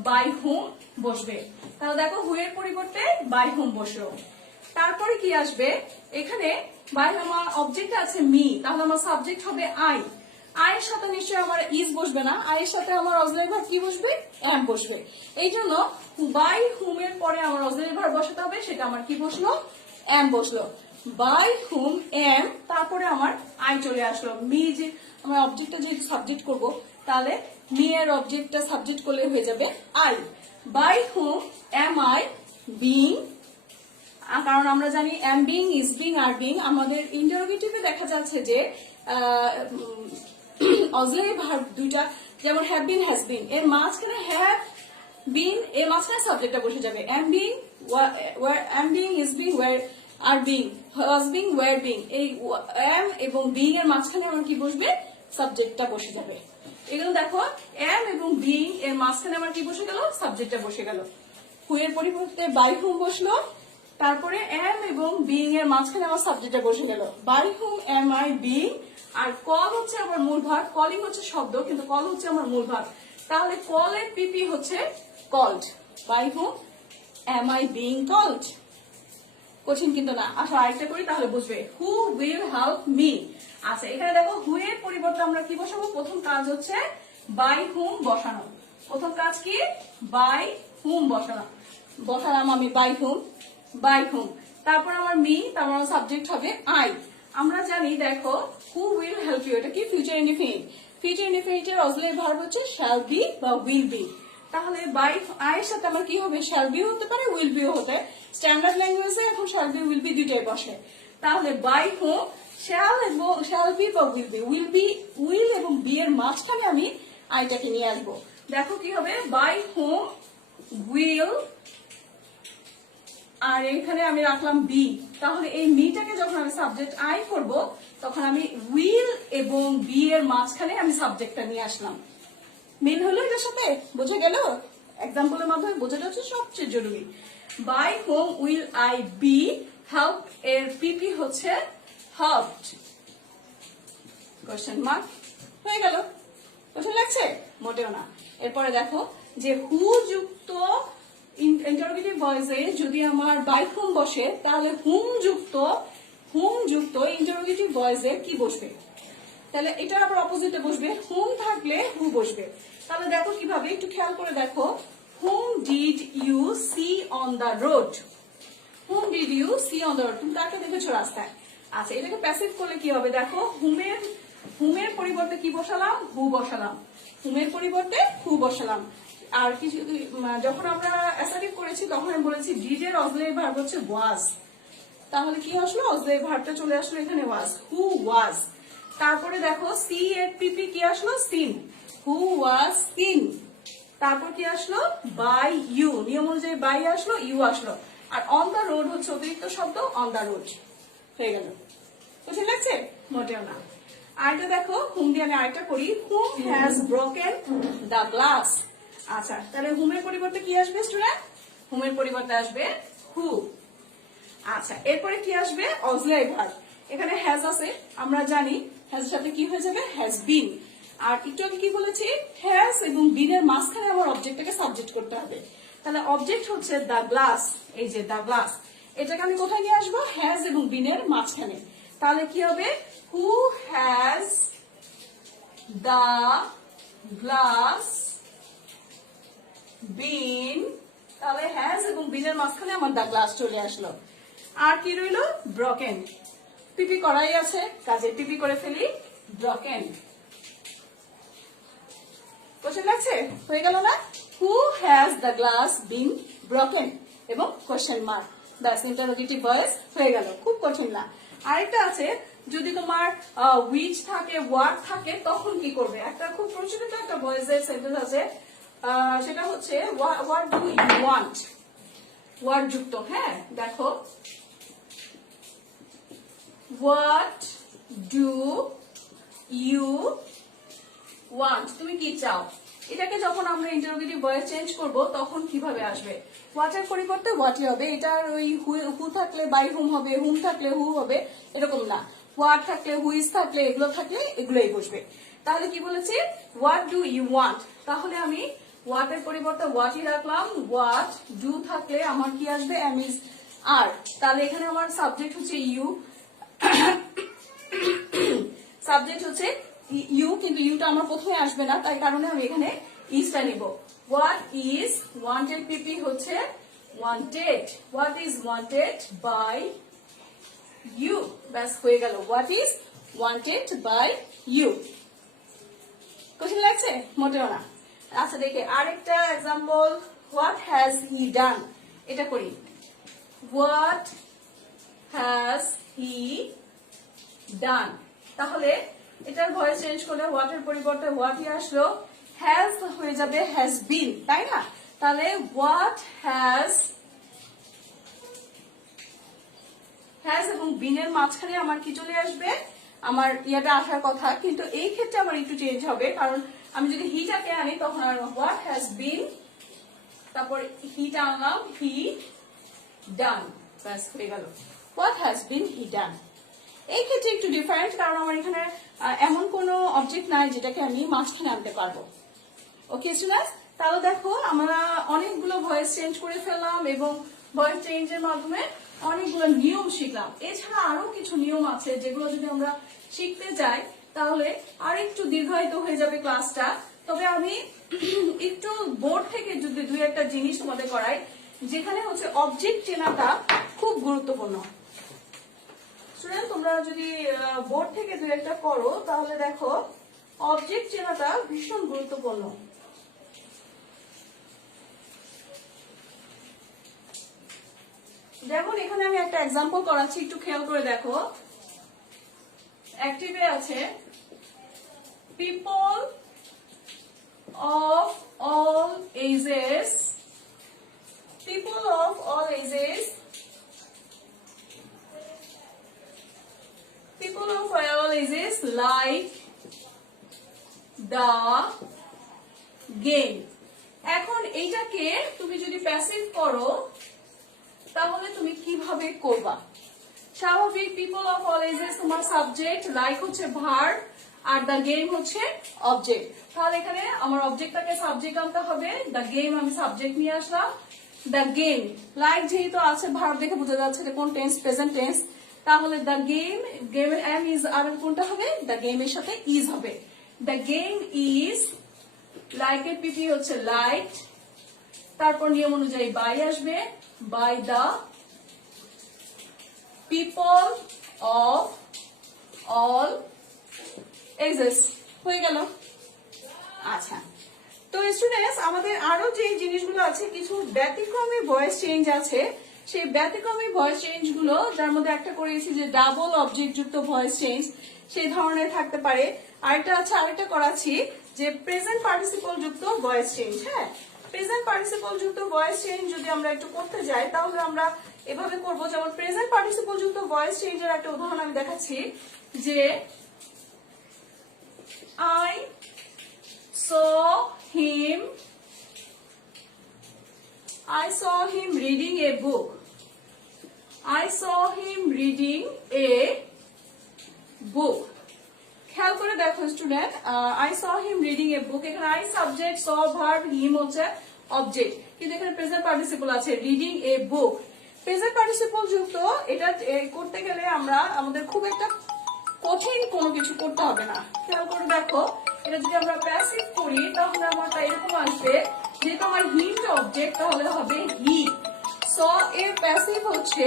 বাই হুম বসবে। তাহলে দেখো হু এর পরিবর্তে বাই হুম বসলো। তারপরে কি আসবে, এখানে বাই আমার অবজেক্ট আছে মি, তাহলে আমার সাবজেক্ট হবে আই। আয়ের সাথে নিশ্চয়ই আমার ইজ বসবে না, আয়ের সাথে আমার অক্সিলারি ভার্ব কি বসবে, এম বসবে। এই জন্য বাই হুম এর পরে আমার অক্সিলারি ভার্ব বসাতে হবে, সেটা আমার কি বসলো, এম বসলো। বাই হুম এম, তারপরে আমার আই চলে আসলো। মি যে আমার অবজেক্টটা যেহেতু সাবজেক্ট করব, তাহলে মি এর অবজেক্টটা সাবজেক্ট করলে হয়ে যাবে I. By whom am I being, কারণ আমরা জানি am being, is being, are being. আমাদের ইন্টারোগেটিভে দেখা যাচ্ছে যে অক্সিলারি ভার্ব দুইটা, যেমন হ্যাভ বিন, হ্যাজ বিন, এর মাঝখানে হ্যাভ বিন, এর মাঝখানে সাবজেক্টটা বসে যাবে। Am being, am being, is being, were are being, was being, were being, এই এম এবং বিং এর মাঝখানে আমার কি বসবে, সাবজেক্টটা বসে যাবে। এগুলো দেখো, এম এবং বিং এর মাঝখানে আমার কি বসে গেল, সাবজেক্টটা বসে গেল। হু এর পরিবর্তে বাই হুম বসলো, তারপরে এম এবং বিং এর মাঝখানে আমার সাবজেক্টটা বসে গেল। By whom am I being, আর কল হচ্ছে আমার মূল ভাগ, কলিং হচ্ছে শব্দ কিন্তু কল হচ্ছে আমার মূল ভাগ, তাহলে কল এর পিপি হচ্ছে called. By whom am I being called. কঠিন কিন্তু না, আসো আরেকটা করি তাহলে বুঝবে। Who will help me. আচ্ছা, এখানে দেখো হু এর পরিবর্তে আমরা কি বসাবো, প্রথম কাজ হচ্ছে বাই হুম বসানো। প্রথম কাজ কি, বাই হুম বসানো। বসালাম আমি বাই হুম, বাই হুম, তারপর আমার মি, তারপর আমার সাবজেক্ট হবে আই। আমরা জানি দেখো, হু উইল হেল্প ইউ, এটা কি ফিউচার ইনডিফিনিট। ফিউচার ইনডিফিনিটের অক্সিলারি ভার্ব হচ্ছে শ্যাল বি বা উইল বি। তাহলে বাই আই এর সাথে আমার কি হবে, শ্যাল বি হতে পারে, উইল বিও হতে। স্ট্যান্ডার্ড ল্যাঙ্গুয়েজে এখন শ্যাল বি, উইল বি দুইটাই বসে। তাহলে বাই হুম শ্যাল এবং শ্যাল বি বা উইল বি, উইল এবং বি এর মাঝখানে আমি আইটাকে নিয়ে আসবো। দেখো কি হবে, বাই হুম উইল, আর এখানে আমি রাখলাম বি। তাহলে এই মিটাকে যখন আমি সাবজেক্ট আই করব, তখন আমি উইল এবং বি এর মাঝখানে আমি সাবজেক্টটা নিয়ে আসলাম। মিল হলো এটার সাথে, বোঝা গেল? এক্সাম্পলের মাধ্যমে বোঝাটা হচ্ছে সবচেয়ে জরুরি। By whom will I be help এর পিপি হচ্ছে হেল্পড। কোশ্চেন মার্ক হয়ে গেল। কঠিন লাগছে? মোটেও না। এরপরে দেখো যে হু যুক্ত ইন্টারোগেটিভ ভয়েসে যদি আমার বাই হুম বসে, তাহলে হুম যুক্ত ইন্টারোগেটিভ ভয়েসে কি বসবে? তাহলে এটা আবার অপোজিটে বসবে, হুম থাকলে হু বসবে। তাহলে দেখো কিভাবে, একটু খেয়াল করে দেখো। Whom did you see on the road? Whom did you see on the road, তুমি তাকে দেখেছো রাস্তায়। আচ্ছা, এটাকে প্যাসিভ করলে কি হবে, দেখো হুমের পরিবর্তে কি বসালাম, হু বসালাম। হুমের পরিবর্তে হু বসালাম। আর কিছু যখন আমরা অ্যাসার্টিভ করেছি তখন আমি বলেছি ডিড এর অক্সিলারি ভার্ব হচ্ছে ওয়াজ। তাহলে কি আসলো, অক্সিলারি ভার্বটা চলে আসলো এখানে ওয়াজ, হু ওয়াজ। তারপরে দেখো সি এর পিপি কি আসলো, সিন, হু ওয়াজ সিন। তারপর কি আসলো, বাই ইউ, নিয়ম অনুযায়ী বাই আসলো, ইউ আসলো। আর অন দা রোড হচ্ছে অতিরিক্ত শব্দ, অন দা রোড। হয়ে গেল। বুঝতে লাগছে? মোটেও না। আরেকটা দেখো, হুম দিয়ে আমি আরেকটা করি, whom has broken the glass. আচ্ছা, তাহলে হুমের পরিবর্তে কি আসবে স্টুডেন্ট, হুমের পরিবর্তে আসবে হু। আচ্ছা, এরপরে কি আসবে, অক্সিলারি ভার্ব। এখানে হ্যাজ আছে, আমরা জানি হ্যাজ এর সাথে কি হয়ে যাবে, হ্যাজ বিন। আর একটু আমি কি বলেছি, হ্যাজ এবং বিন এর মাঝখানে আমার অবজেক্টটাকে সাবজেক্ট করতে হবে। তাহলে অবজেক্ট হচ্ছে দা গ্লাস, এই যে দা গ্লাস, এটাকে আমি কোথায় নিয়ে আসবো, হ্যাজ এবং বিন এর মাঝখানে। তাহলে কি হবে, হু হ্যাজ দা গ্লাস বিন। তাহলে হ্যাজ এবং বিনের মাঝখানে আমার দা গ্লাস চলে আসলো। আর কি রইলো, ব্রকেন। পিপি করাই আছে, কাজে পিপি করে ফেলি, ব্রকেন। কোশ্চেন লাগছে? হয়ে গেল না? Who has the glass been broken এবং question mark, that's interrogative voice হয়ে গেল। খুব কঠিন না। আরেকটা আছে, যদি তোমার উইচ থাকে, ওয়াট থাকে, তখন কি করবে? একটা খুব প্রচলিত একটা ভয়েসের সেন্টেন্স আছে, সেটা হচ্ছে what do you want, word যুক্ত। হ্যাঁ, দেখো, হোয়াট ডু ইউ ওয়ান্ট, তুমি কি চাও? এটাকে যখন আমরা ইন্টারোগেটিভ ভয়েস চেঞ্জ করব, তখন কিভাবে আসবে, হোয়াট এর পরিবর্তে হোয়াটই হবে। এটার ওই হু থাকলে বাই হুম হবে, হুম থাকলে হু হবে, এরকম না। হোয়াট থাকলে, হুইজ থাকলে, এগুলো থাকলে এগুলোই বসবে। তাহলে কি বলেছি, হোয়াট ডু ইউ ওয়ান্ট, তাহলে আমি হোয়াট এর পরিবর্তে হোয়াটই রাখলাম। হোয়াট ডু থাকলে আমার কি আসবে, আর তাহলে এখানে আমার সাবজেক্ট হচ্ছে ইউ, সাবজেক্ট হচ্ছে ইউ, কিন্তু ইউটা আমার প্রথমে আসবে না, তাই কারণে আমি এখানে ইজটা নিব। হোয়াট ইজ ওয়ান্টেড পিপি হচ্ছে wanted, what is wanted by you, ব্যাস হয়ে গেল, what is wanted by you. কঠিন লাগছে? মোটেও না। আচ্ছা দেখে আরেকটা example, what has he done, এটা করি। হোয়াট হ্যাজ হি ডান, তাহলে এটার ভয়েস চেঞ্জ করলে হোয়াট এর পরিবর্তে হোয়াটই আসলো, হ্যাজ হয়ে যাবে হ্যাজ বিন, তাই না? তাহলে হোয়াট হ্যাজ এবং বিনের মাঝখানে আমার কি চলে আসবে, আমার ইয়াটা আসার কথা, কিন্তু এই ক্ষেত্রে আমার একটু চেঞ্জ হবে, কারণ আমি যদি হিটাকে আনি তখন আর হোয়াট হ্যাজ বিন, তারপর হিটা আনলাম, হি ডান, ব্যাস হয়ে গেল, হোয়াট হ্যাজ বিন হি ডান। এই ক্ষেত্রে একটু ডিফারেন্ট, কারণ আমার এখানে এমন কোনো অবজেক্ট নাই যেটাকে আমি মাঝখানে আনতে পারবো। ওকে স্টুডেন্টস, তাহলে দেখো আমরা অনেকগুলো ভয়েস চেঞ্জ করে ফেললাম এবং ভয়েস চেঞ্জের মাধ্যমে অনেকগুলো নিয়ম শিখলাম। এছাড়া আরো কিছু নিয়ম আছে যেগুলো যদি আমরা শিখতে যাই তাহলে আর একটু দীর্ঘায়িত হয়ে যাবে ক্লাসটা। তবে আমি একটু বোর্ড থেকে যদি দুই একটা জিনিস তোমাদের করাই, যেখানে হচ্ছে অবজেক্ট চেনাটা খুব গুরুত্বপূর্ণ। স্টুডেন্ট তোমরা যদি বোর্ড থেকে দুই একটা করো তাহলে দেখো অবজেক্ট চেনাটা ভীষণ গুরুত্বপূর্ণ। যেমন এখানে আমি একটা এক্সাম্পল করাচ্ছি, একটু খেয়াল করে দেখো। অ্যাক্টিভে আছে people of all edges, people of all edges, people of all ages like the game. এখন এইটাকে তুমি যদি প্যাসিভ করো তাহলে তুমি কিভাবে করবা? স্বাভাবিক পিপল অফ অল এজেস তোমার সাবজেক্ট, লাইক হচ্ছে ভার্ব, আর দ্য গেম হচ্ছে অবজেক্ট। তাহলে এখানে আমার অবজেক্টটাকে সাবজেক্ট আনতে হবে, দ্য গেম আমি সাবজেক্ট নিয়ে আসলাম। দ্য গেম, লাইক যেহেতু আছে ভার্ব দেখে বোঝা যাচ্ছে যে কোন টেন্স, প্রেজেন্ট টেন্স, তাহলে দ্য গেম, গেমের এম ইজ আর কোনটা হবে, দ্য গেমের সাথে ইজ হবে। দ্য গেম ইজ, লাইকের পিপি হচ্ছে লাইক, তারপর নিয়ম অনুযায়ী বাই আসবে, by the people of all ages, হয়ে গেল। আচ্ছা, তো স্টুডেন্টস আমাদের আরো যে জিনিসগুলো আছে, কিছু ব্যতিক্রমী ভয়েস চেঞ্জ আছে, সেই ব্যতিক্রমী ভয়েস চেঞ্জ গুলো, যার মধ্যে একটা করেছি যে ডাবল অবজেক্ট যুক্ত ভয়েস চেঞ্জ, সেই ধরনের থাকতে পারে। আরেকটা আছে, আরেকটা করাচ্ছি যে প্রেজেন্ট পার্টিসিপল যুক্ত ভয়েস চেঞ্জ। হ্যাঁ, প্রেজেন্ট পার্টিসিপল যুক্ত ভয়েস চেঞ্জ যদি আমরা একটু করতে যাই তাহলে আমরা এভাবে করব। যেমন প্রেজেন্ট পার্টিসিপল যুক্ত ভয়েস চেঞ্জের একটা উদাহরণ আমি দেখাচ্ছি যে I saw him reading a book. I saw him reading a book. খেয়াল করে দেখো student, I saw him reading a book, এখানে I subject, saw verb, him হচ্ছে অবজেক্ট, কিন্তু এখানে প্রেজেন্ট পার্টিসিপল আছে reading a book। Present participle যুক্ত এটা করতে গেলে আমাদের খুব একটা কঠিন কোনো কিছু করতে হবে না। খেয়াল করে দেখো, এটা যদি আমরা প্যাসিভ করি তাহলে আমারটা এরকম আসবে, যেহেতু আমার হিম অবজেক্ট তাহলে হবে হি। স এর প্যাসিভ হচ্ছে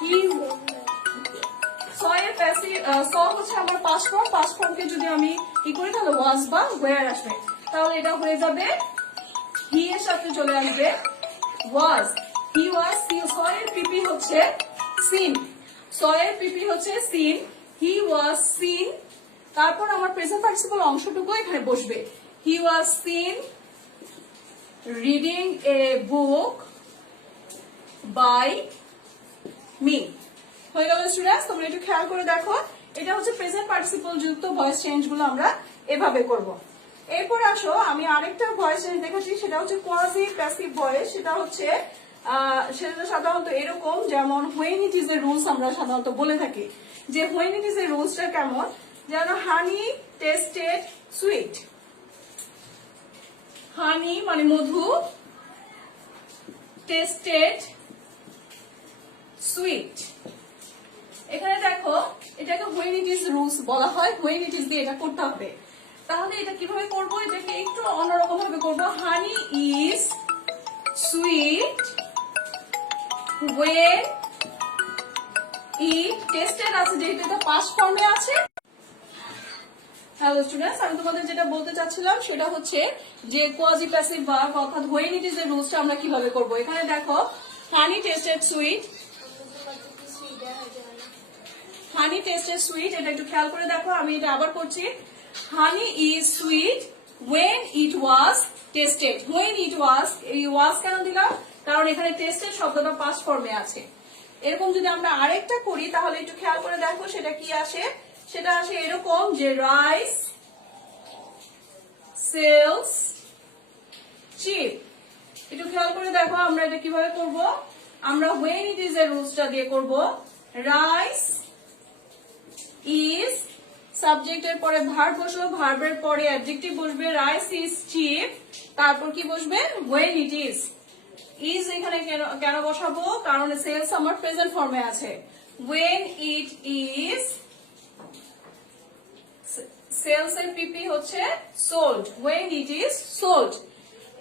হি, স এর প্যাসিভ, স হচ্ছে আমার পাস্ট ফর্ম, পাস্ট ফর্মকে যদি আমি কি করি তাহলে ওয়াজ বা ওয়্যার আসবে, তাহলে এটা হয়ে যাবে হি এর সাথে চলে আসবে ওয়াজ, হি ওয়াজ। স এর পিপি হচ্ছে সিন, স এর পিপি হচ্ছে সিন, হি ওয়াজ সিন, তারপর আমার প্রেজেন্ট পার্টিসিপল অংশটুকু এখানে বসবে, he was seen reading a book by me. হয়ে গেল স্টুডেন্টস, তোমরা একটু খেয়াল করে দেখো, এটা হচ্ছে প্রেজেন্ট পার্টিসিপল যুক্ত ভয়েস চেঞ্জ গুলো আমরা এভাবে করব। এরপর আসো আমি আরেকটা ভয়েস চেঞ্জ দেখাচ্ছি, সেটা হচ্ছে কোয়াজি প্যাসিভ ভয়েস। সেটা হচ্ছে সেটা সাধারণত এরকম, যেমন when it is a rules আমরা সাধারণত বলে থাকি, যে হোয়েন ইট ইজ এ রুলসটা কেমন, যেন হানি টেস্টেড সুইট, হানি মানে মধু, টেস্টেড সুইট। এখানে দেখো এটাকে when it is rules বলা হয়, when it is দিয়ে এটা করতে হবে। তাহলে এটা কিভাবে করব, এটাকে একটু অন্যরকম ভাবে করব। Honey is sweet when it tasted আছে, যেহেতু এটা পাস্ট ফর্মে আছে। হ্যালো স্টুডেন্টস, আমি তোমাদের যেটা বলতে চাচ্ছিলাম সেটা হচ্ছে যে কোয়াজি প্যাসিভ ভার্ব অর্থাৎ when it is এর রুলসটা আমরা কিভাবে করব। এখানে দেখো হানি টেস্টেড সুইট, হানি টেস্টেড সুইট, এটা একটু খেয়াল করে দেখো। আমি এটা আবার করছি, হানি is sweet when it was tested, when it was, এই was কেন দিলাম, কারণ এখানে টেস্টেড শব্দটা পাস্ট ফর্মে আছে। এরকম যদি আমরা আরেকটা করি তাহলে একটু খেয়াল করে দেখো সেটা কি আসে। সেটা আসে এরকম যে রাইস সেলস চিপ। একটু খেয়াল করে দেখো আমরা এটা কিভাবে করব। আমরা when it is এর রুলসটা দিয়ে করব। রাইস ইজ, সাবজেক্টের পরে ভার্ব বসলো, ভার্বের পরে অ্যাডজেক্টিভ বসবে। রাইস ইজ চিপ, তারপর কি বসবে, when it is। ইজ এখানে কেন বসাবো, কারণ সেলস আমার প্রেজেন্ট ফর্মে আছে। when it is, সেলস এর পিপি হচ্ছে sold, when it is sold।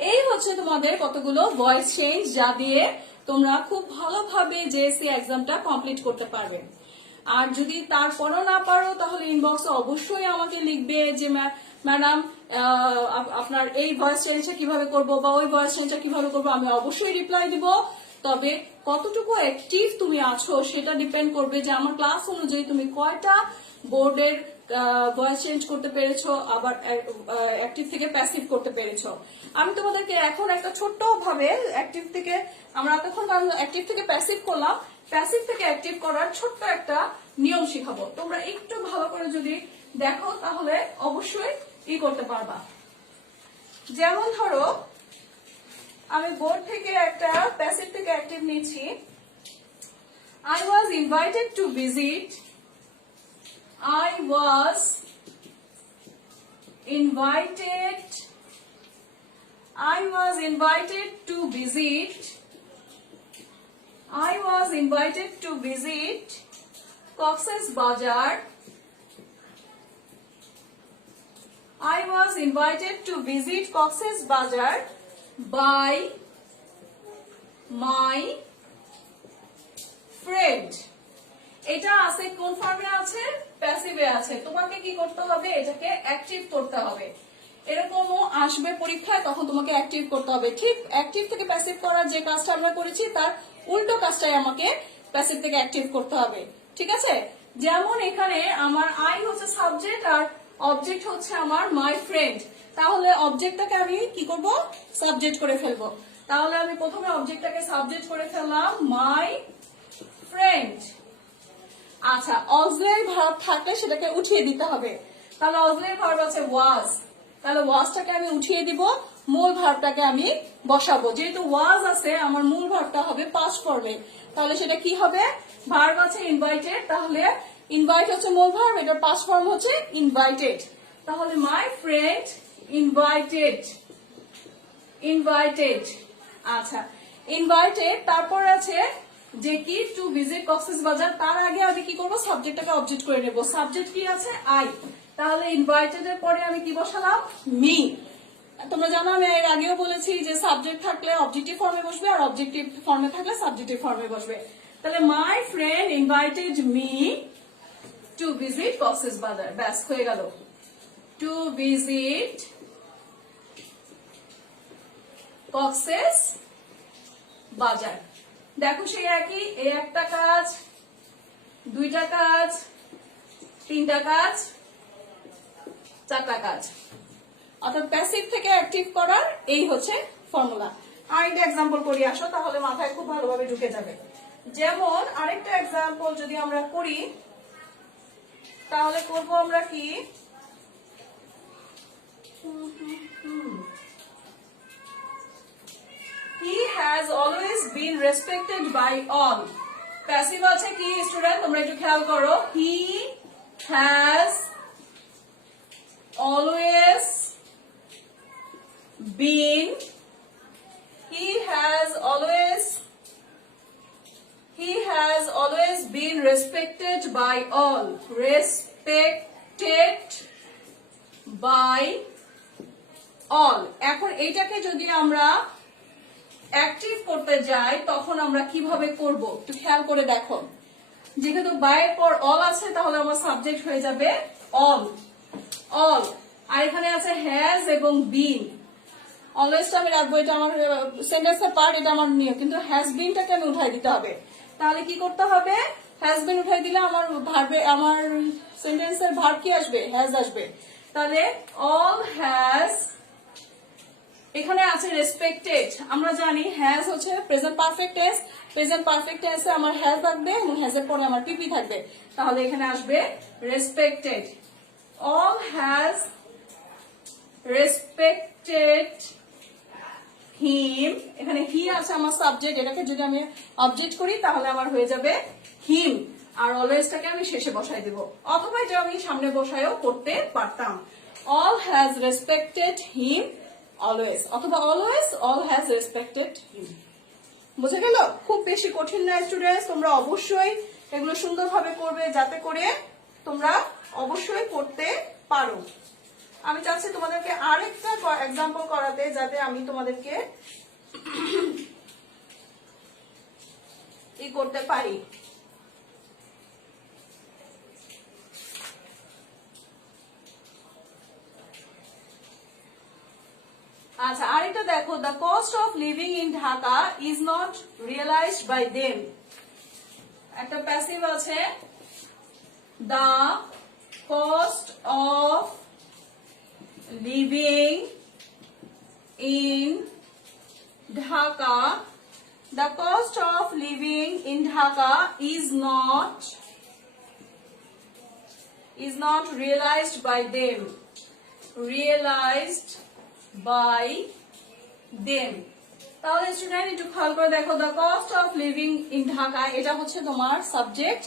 এই হচ্ছে তোমাদের কতগুলো ভয়েস চেঞ্জ যা দিয়ে তোমরা খুব ভালোভাবে জেএসসি এক্সামটা কমপ্লিট করতে পারবে। আর যদি তারপরও না পারো তাহলে ইনবক্সে অবশ্যই আমাকে লিখবে যে ম্যাডাম আপনার এই ভয়েস চেঞ্জটা কিভাবে করব বা ওই ভয়েস চেঞ্জটা কিভাবে করব, আমি অবশ্যই রিপ্লাই দিব। তবে কতটুকু অ্যাক্টিভ তুমি আছো সেটা ডিপেন্ড করবে যে আমার ক্লাস অনুযায়ী তুমি কয়টা বোর্ডের ভয়েস চেঞ্জ করতে পেরেছো, আবার অ্যাক্টিভ থেকে প্যাসিভ করতে পেরেছো। আমি তোমাদেরকে এখন একটা ছোট্ট ভাবে অ্যাক্টিভ থেকে, আমরা এতক্ষণ অ্যাক্টিভ থেকে প্যাসিভ করলাম, প্যাসিভ থেকে অ্যাক্টিভ করার ছোট্ট একটা নিয়ম শিখাবো। তোমরা একটু ভালো করে যদি দেখো তাহলে অবশ্যই করতে পারবা। যেমন ধরো আমি বোর্ড থেকে একটা প্যাসিভ থেকে অ্যাক্টিভ নিচ্ছি। I was invited to visit, I was invited, I was invited to visit, I was invited to visit Cox's Bazar, I was invited to visit Cox's Bazar by my friend। এটা আছে কোন ফর্মে আছে, প্যাসিভে আছে। তোমাকে কি করতে হবে, এটাকে অ্যাক্টিভ করতে হবে। এরকমও আসবে পরীক্ষায়, তখন তোমাকে অ্যাক্টিভ করতে হবে। ঠিক অ্যাক্টিভ থেকে প্যাসিভ করার যে কাজটা আমরা করেছি তার উল্টো কাজটাই আমাকে প্যাসিভ থেকে অ্যাক্টিভ করতে হবে। ঠিক আছে, যেমন এখানে আমার আই হচ্ছে সাবজেক্ট আর অবজেক্ট হচ্ছে আমার মাই ফ্রেন্ড। তাহলে অবজেক্টটাকে আমি কি করব, সাবজেক্ট করে ফেলবো। তাহলে আমি প্রথমে অবজেক্টটাকে সাবজেক্ট করে ফেললাম মাই ফ্রেন্ড। আচ্ছা, অক্সিলারি ভার্ব থাকলে সেটাকে উঠিয়ে দিতে হবে। তাহলে অক্সিলারি ভার্ব আছে ওয়াজ, তাহলে ওয়াজটাকে আমি উঠিয়ে দিব, মূল ভার্বটাকে আমি বসাবো। যেহেতু ওয়াজ আছে আমার মূল ভার্বটা হবে পাস্ট ফর্মে, তাহলে সেটা কি হবে, ভার্ব আছে ইনভাইটেড, তাহলে ইনভাইট হচ্ছে মূল ভার্ব, এটার পাস্ট ফর্ম হচ্ছে ইনভাইটেড। তাহলে মাই ফ্রেন্ড ইনভাইটেড, ইনভাইটেড। আচ্ছা, ইনভাইটেড, তারপর আছে যে কি টু ভিজিট কক্সেস বাজার। তার আগে আমি কি করবো, সাবজেক্টটাকে অবজেক্ট করে নেব। সাবজেক্ট কি আছে, আই। তাহলে ইনভাইটেড এর পরে আমি কি বসালাম, মি। তোমরা জানো আমি এর আগেও বলেছি যে সাবজেক্ট থাকলে অবজেক্টিভ ফর্মে বসবে আর অবজেক্টিভ ফর্মে থাকলে সাবজেক্টিভ ফর্মে বসবে। তাহলে my friend invited me to visit Cox's Bazar, ব্যাস হয়ে গেল। টু ভিজিট কক্সেস বাজার। দেখো সেই একই, এই একটা কাজ, দুইটা কাজ, তিনটা কাজ, চারটা কাজ। অর্থাৎ প্যাসিভ থেকে অ্যাক্টিভ করার এই হচ্ছে ফর্মুলা। আরেকটা এক্সাম্পল করি আসো, তাহলে মাথায় খুব ভালোভাবে ঢুকে যাবে। যেমন আরেকটা এক্সাম্পল যদি আমরা করি তাহলে করব আমরা কি, He has always been respected by all. Passive আছে কি স্টুডেন্ট, তোমরা একটু খেয়াল করো। He has always been, he has always respected by all. Respected by all. এখন এইটাকে যদি আমরা অ্যাক্টিভ করতে যাই তখন আমরা কিভাবে করব একটু খেয়াল করে দেখো। যেহেতু বাই এর পর অল আছে তাহলে আমার সাবজেক্ট হয়ে যাবে অল। অল আর এখানে আছে হ্যাজ এবং বিন। অলওয়েজটা আমি রাখবো, এটা আমার সেন্টেন্সের পার্ট, এটা আমার নিয়ম, কিন্তু হ্যাজ বিনটাকে আমি উঠাই দিতে হবে। তাহলে কি করতে হবে? হ্যাজ বিন উঠাই দিলে আমার ভার্বে, আমার সেন্টেন্সের ভার্ব কি আসবে? হ্যাজ আসবে। তাহলে অল হ্যাজ, এখানে আছে রেসপেক্টেড। আমরা জানি হ্যাজ হচ্ছে present perfect tense, present perfect টেন্সে আমার হ্যাজ থাকবে এবং হ্যাজের পরে আমার পিপি থাকবে, তাহলে এখানে আসবে রেসপেক্টেড। অল হ্যাজ রেসপেক্টেড হিম, এখানে হি আছে আমার সাবজেক্ট, এটাকে যদি আমি অবজেক্ট করি তাহলে আমার হয়ে যাবে হিম, আর অলওয়েজটাকে আমি শেষে বসাই দেব, অথবা এটা আমি সামনে বসায়ও করতে পারতাম। All has respected him always, অথবা অলওয়েজ অল হ্যাজ রেসপেক্টেড হিম। বুঝে গেল? খুব বেশি কঠিন না স্টুডেন্টস, তোমরা অবশ্যই এগুলো সুন্দরভাবে করবে যাতে করে তোমরা অবশ্যই করতে পারো। আমি চাচ্ছি তোমাদেরকে আরেকটা এক্সাম্পল করাতে, যাতে আমি তোমাদেরকে ই করতে পারি। আচ্ছা, আরেকটা দেখো, the cost of living in Dhaka is not realised by them. একটা প্যাসিভ আছে, the cost of living in Dhaka, the cost of living in Dhaka is not realized by them. Realized by them. তাহলে student একটু খেয়াল করে দেখো, the cost of living in Dhaka, এটা হচ্ছে তোমার সাবজেক্ট,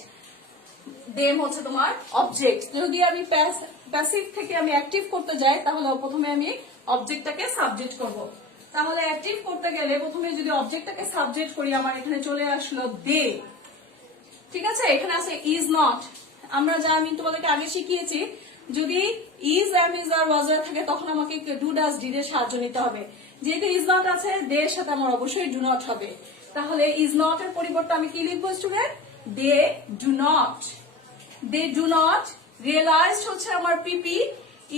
দেম হচ্ছে তোমার অবজেক্ট। যদি আমি প্যাসিভ থেকে আমি অ্যাক্টিভ করতে যাই তাহলে প্রথমে আমি অবজেক্টটাকে সাবজেক্ট করব। তাহলে অ্যাক্টিভ করতে গেলে প্রথমে যদি অবজেক্টটাকে সাবজেক্ট করি, আমার এখানে চলে আসলো দে, ঠিক আছে? এখানে আছে ইজ নট। আমরা যা আমি তোমাদেরকে আগে শিখিয়েছি, যদি ইজ, এম, ইজ আর ওয়াজ আর থাকে তখন আমাকে ডু, ডাজ, ডিড এর সাহায্য নিতে হবে। যেহেতু ইজ নট আছে, দে এর সাথে আমার অবশ্যই ডু নট হবে। তাহলে ইজ নট এর পরিবর্তে আমি কি লিখবো student? They do not. They do not. Realised হচ্ছে আমার পিপি,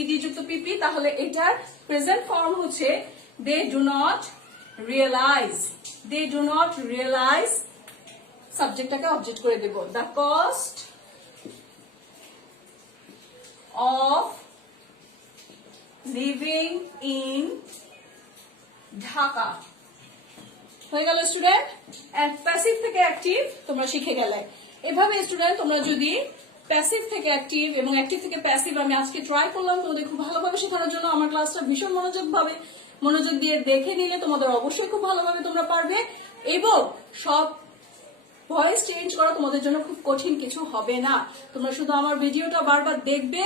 ইডি যুক্ত পিপি, তাহলে এটার প্রেজেন্ট ফর্ম হচ্ছে they do not realise. They do not realise, সাবজেক্টটাকে অবজেক্ট করে দেব। The cost of living in Dhaka হয়ে গেল স্টুডেন্ট। প্যাসিভ থেকে অ্যাক্টিভ তোমরা শিখে গেলে। এভাবে স্টুডেন্ট তোমরা যদি প্যাসিভ থেকে অ্যাক্টিভ এবং অ্যাক্টিভ থেকে প্যাসিভ, আমি আজকে ট্রাই করলাম তোমাদের খুব ভালোভাবে শেখানোর জন্য। আমার ক্লাসটা ভীষণ মনোযোগ দিয়ে দেখে নিলে তোমাদের অবশ্যই খুব ভালোভাবে তোমরা পারবে, এবং সব ভয়েস চেঞ্জ করা তোমাদের জন্য খুব কঠিন কিছু হবে না। তোমরা শুধু আমার ভিডিওটা বারবার দেখবে,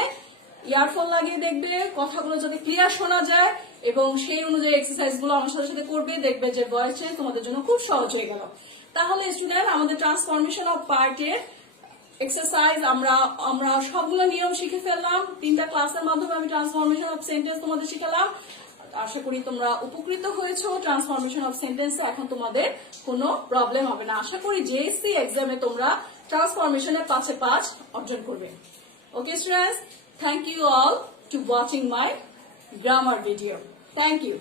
ইয়ারফোন লাগিয়ে দেখবে, কথাগুলো যাতে ক্লিয়ার শোনা যায়, এবং সেই অনুযায়ী এক্সারসাইজ গুলো আমার সাথে সাথে করবে, দেখবে যে ভয়েস চেঞ্জ তোমাদের জন্য খুব সহজ হয়ে গেল। তাহলে স্টুডেন্ট, আমাদের ট্রান্সফরমেশন অফ পার্টের এক্সারসাইজ আমরা সবগুলো নিয়ম শিখে ফেললাম। 3টা ক্লাসের মাধ্যমে আমি ট্রান্সফরমেশন অফ সেন্টেন্স তোমাদের শিখালাম। আশা করি তোমরা উপকৃত হয়েছো ট্রান্সফরমেশন অফ সেন্টেন্সে। এখন তোমাদের কোনো প্রবলেম হবে না। আশা করি জেএসসি এক্সামে তোমরা ট্রান্সফরমেশনের 5-এ 5 অর্জন করবে। Okay students, thank you all to watching my grammar video. Thank you.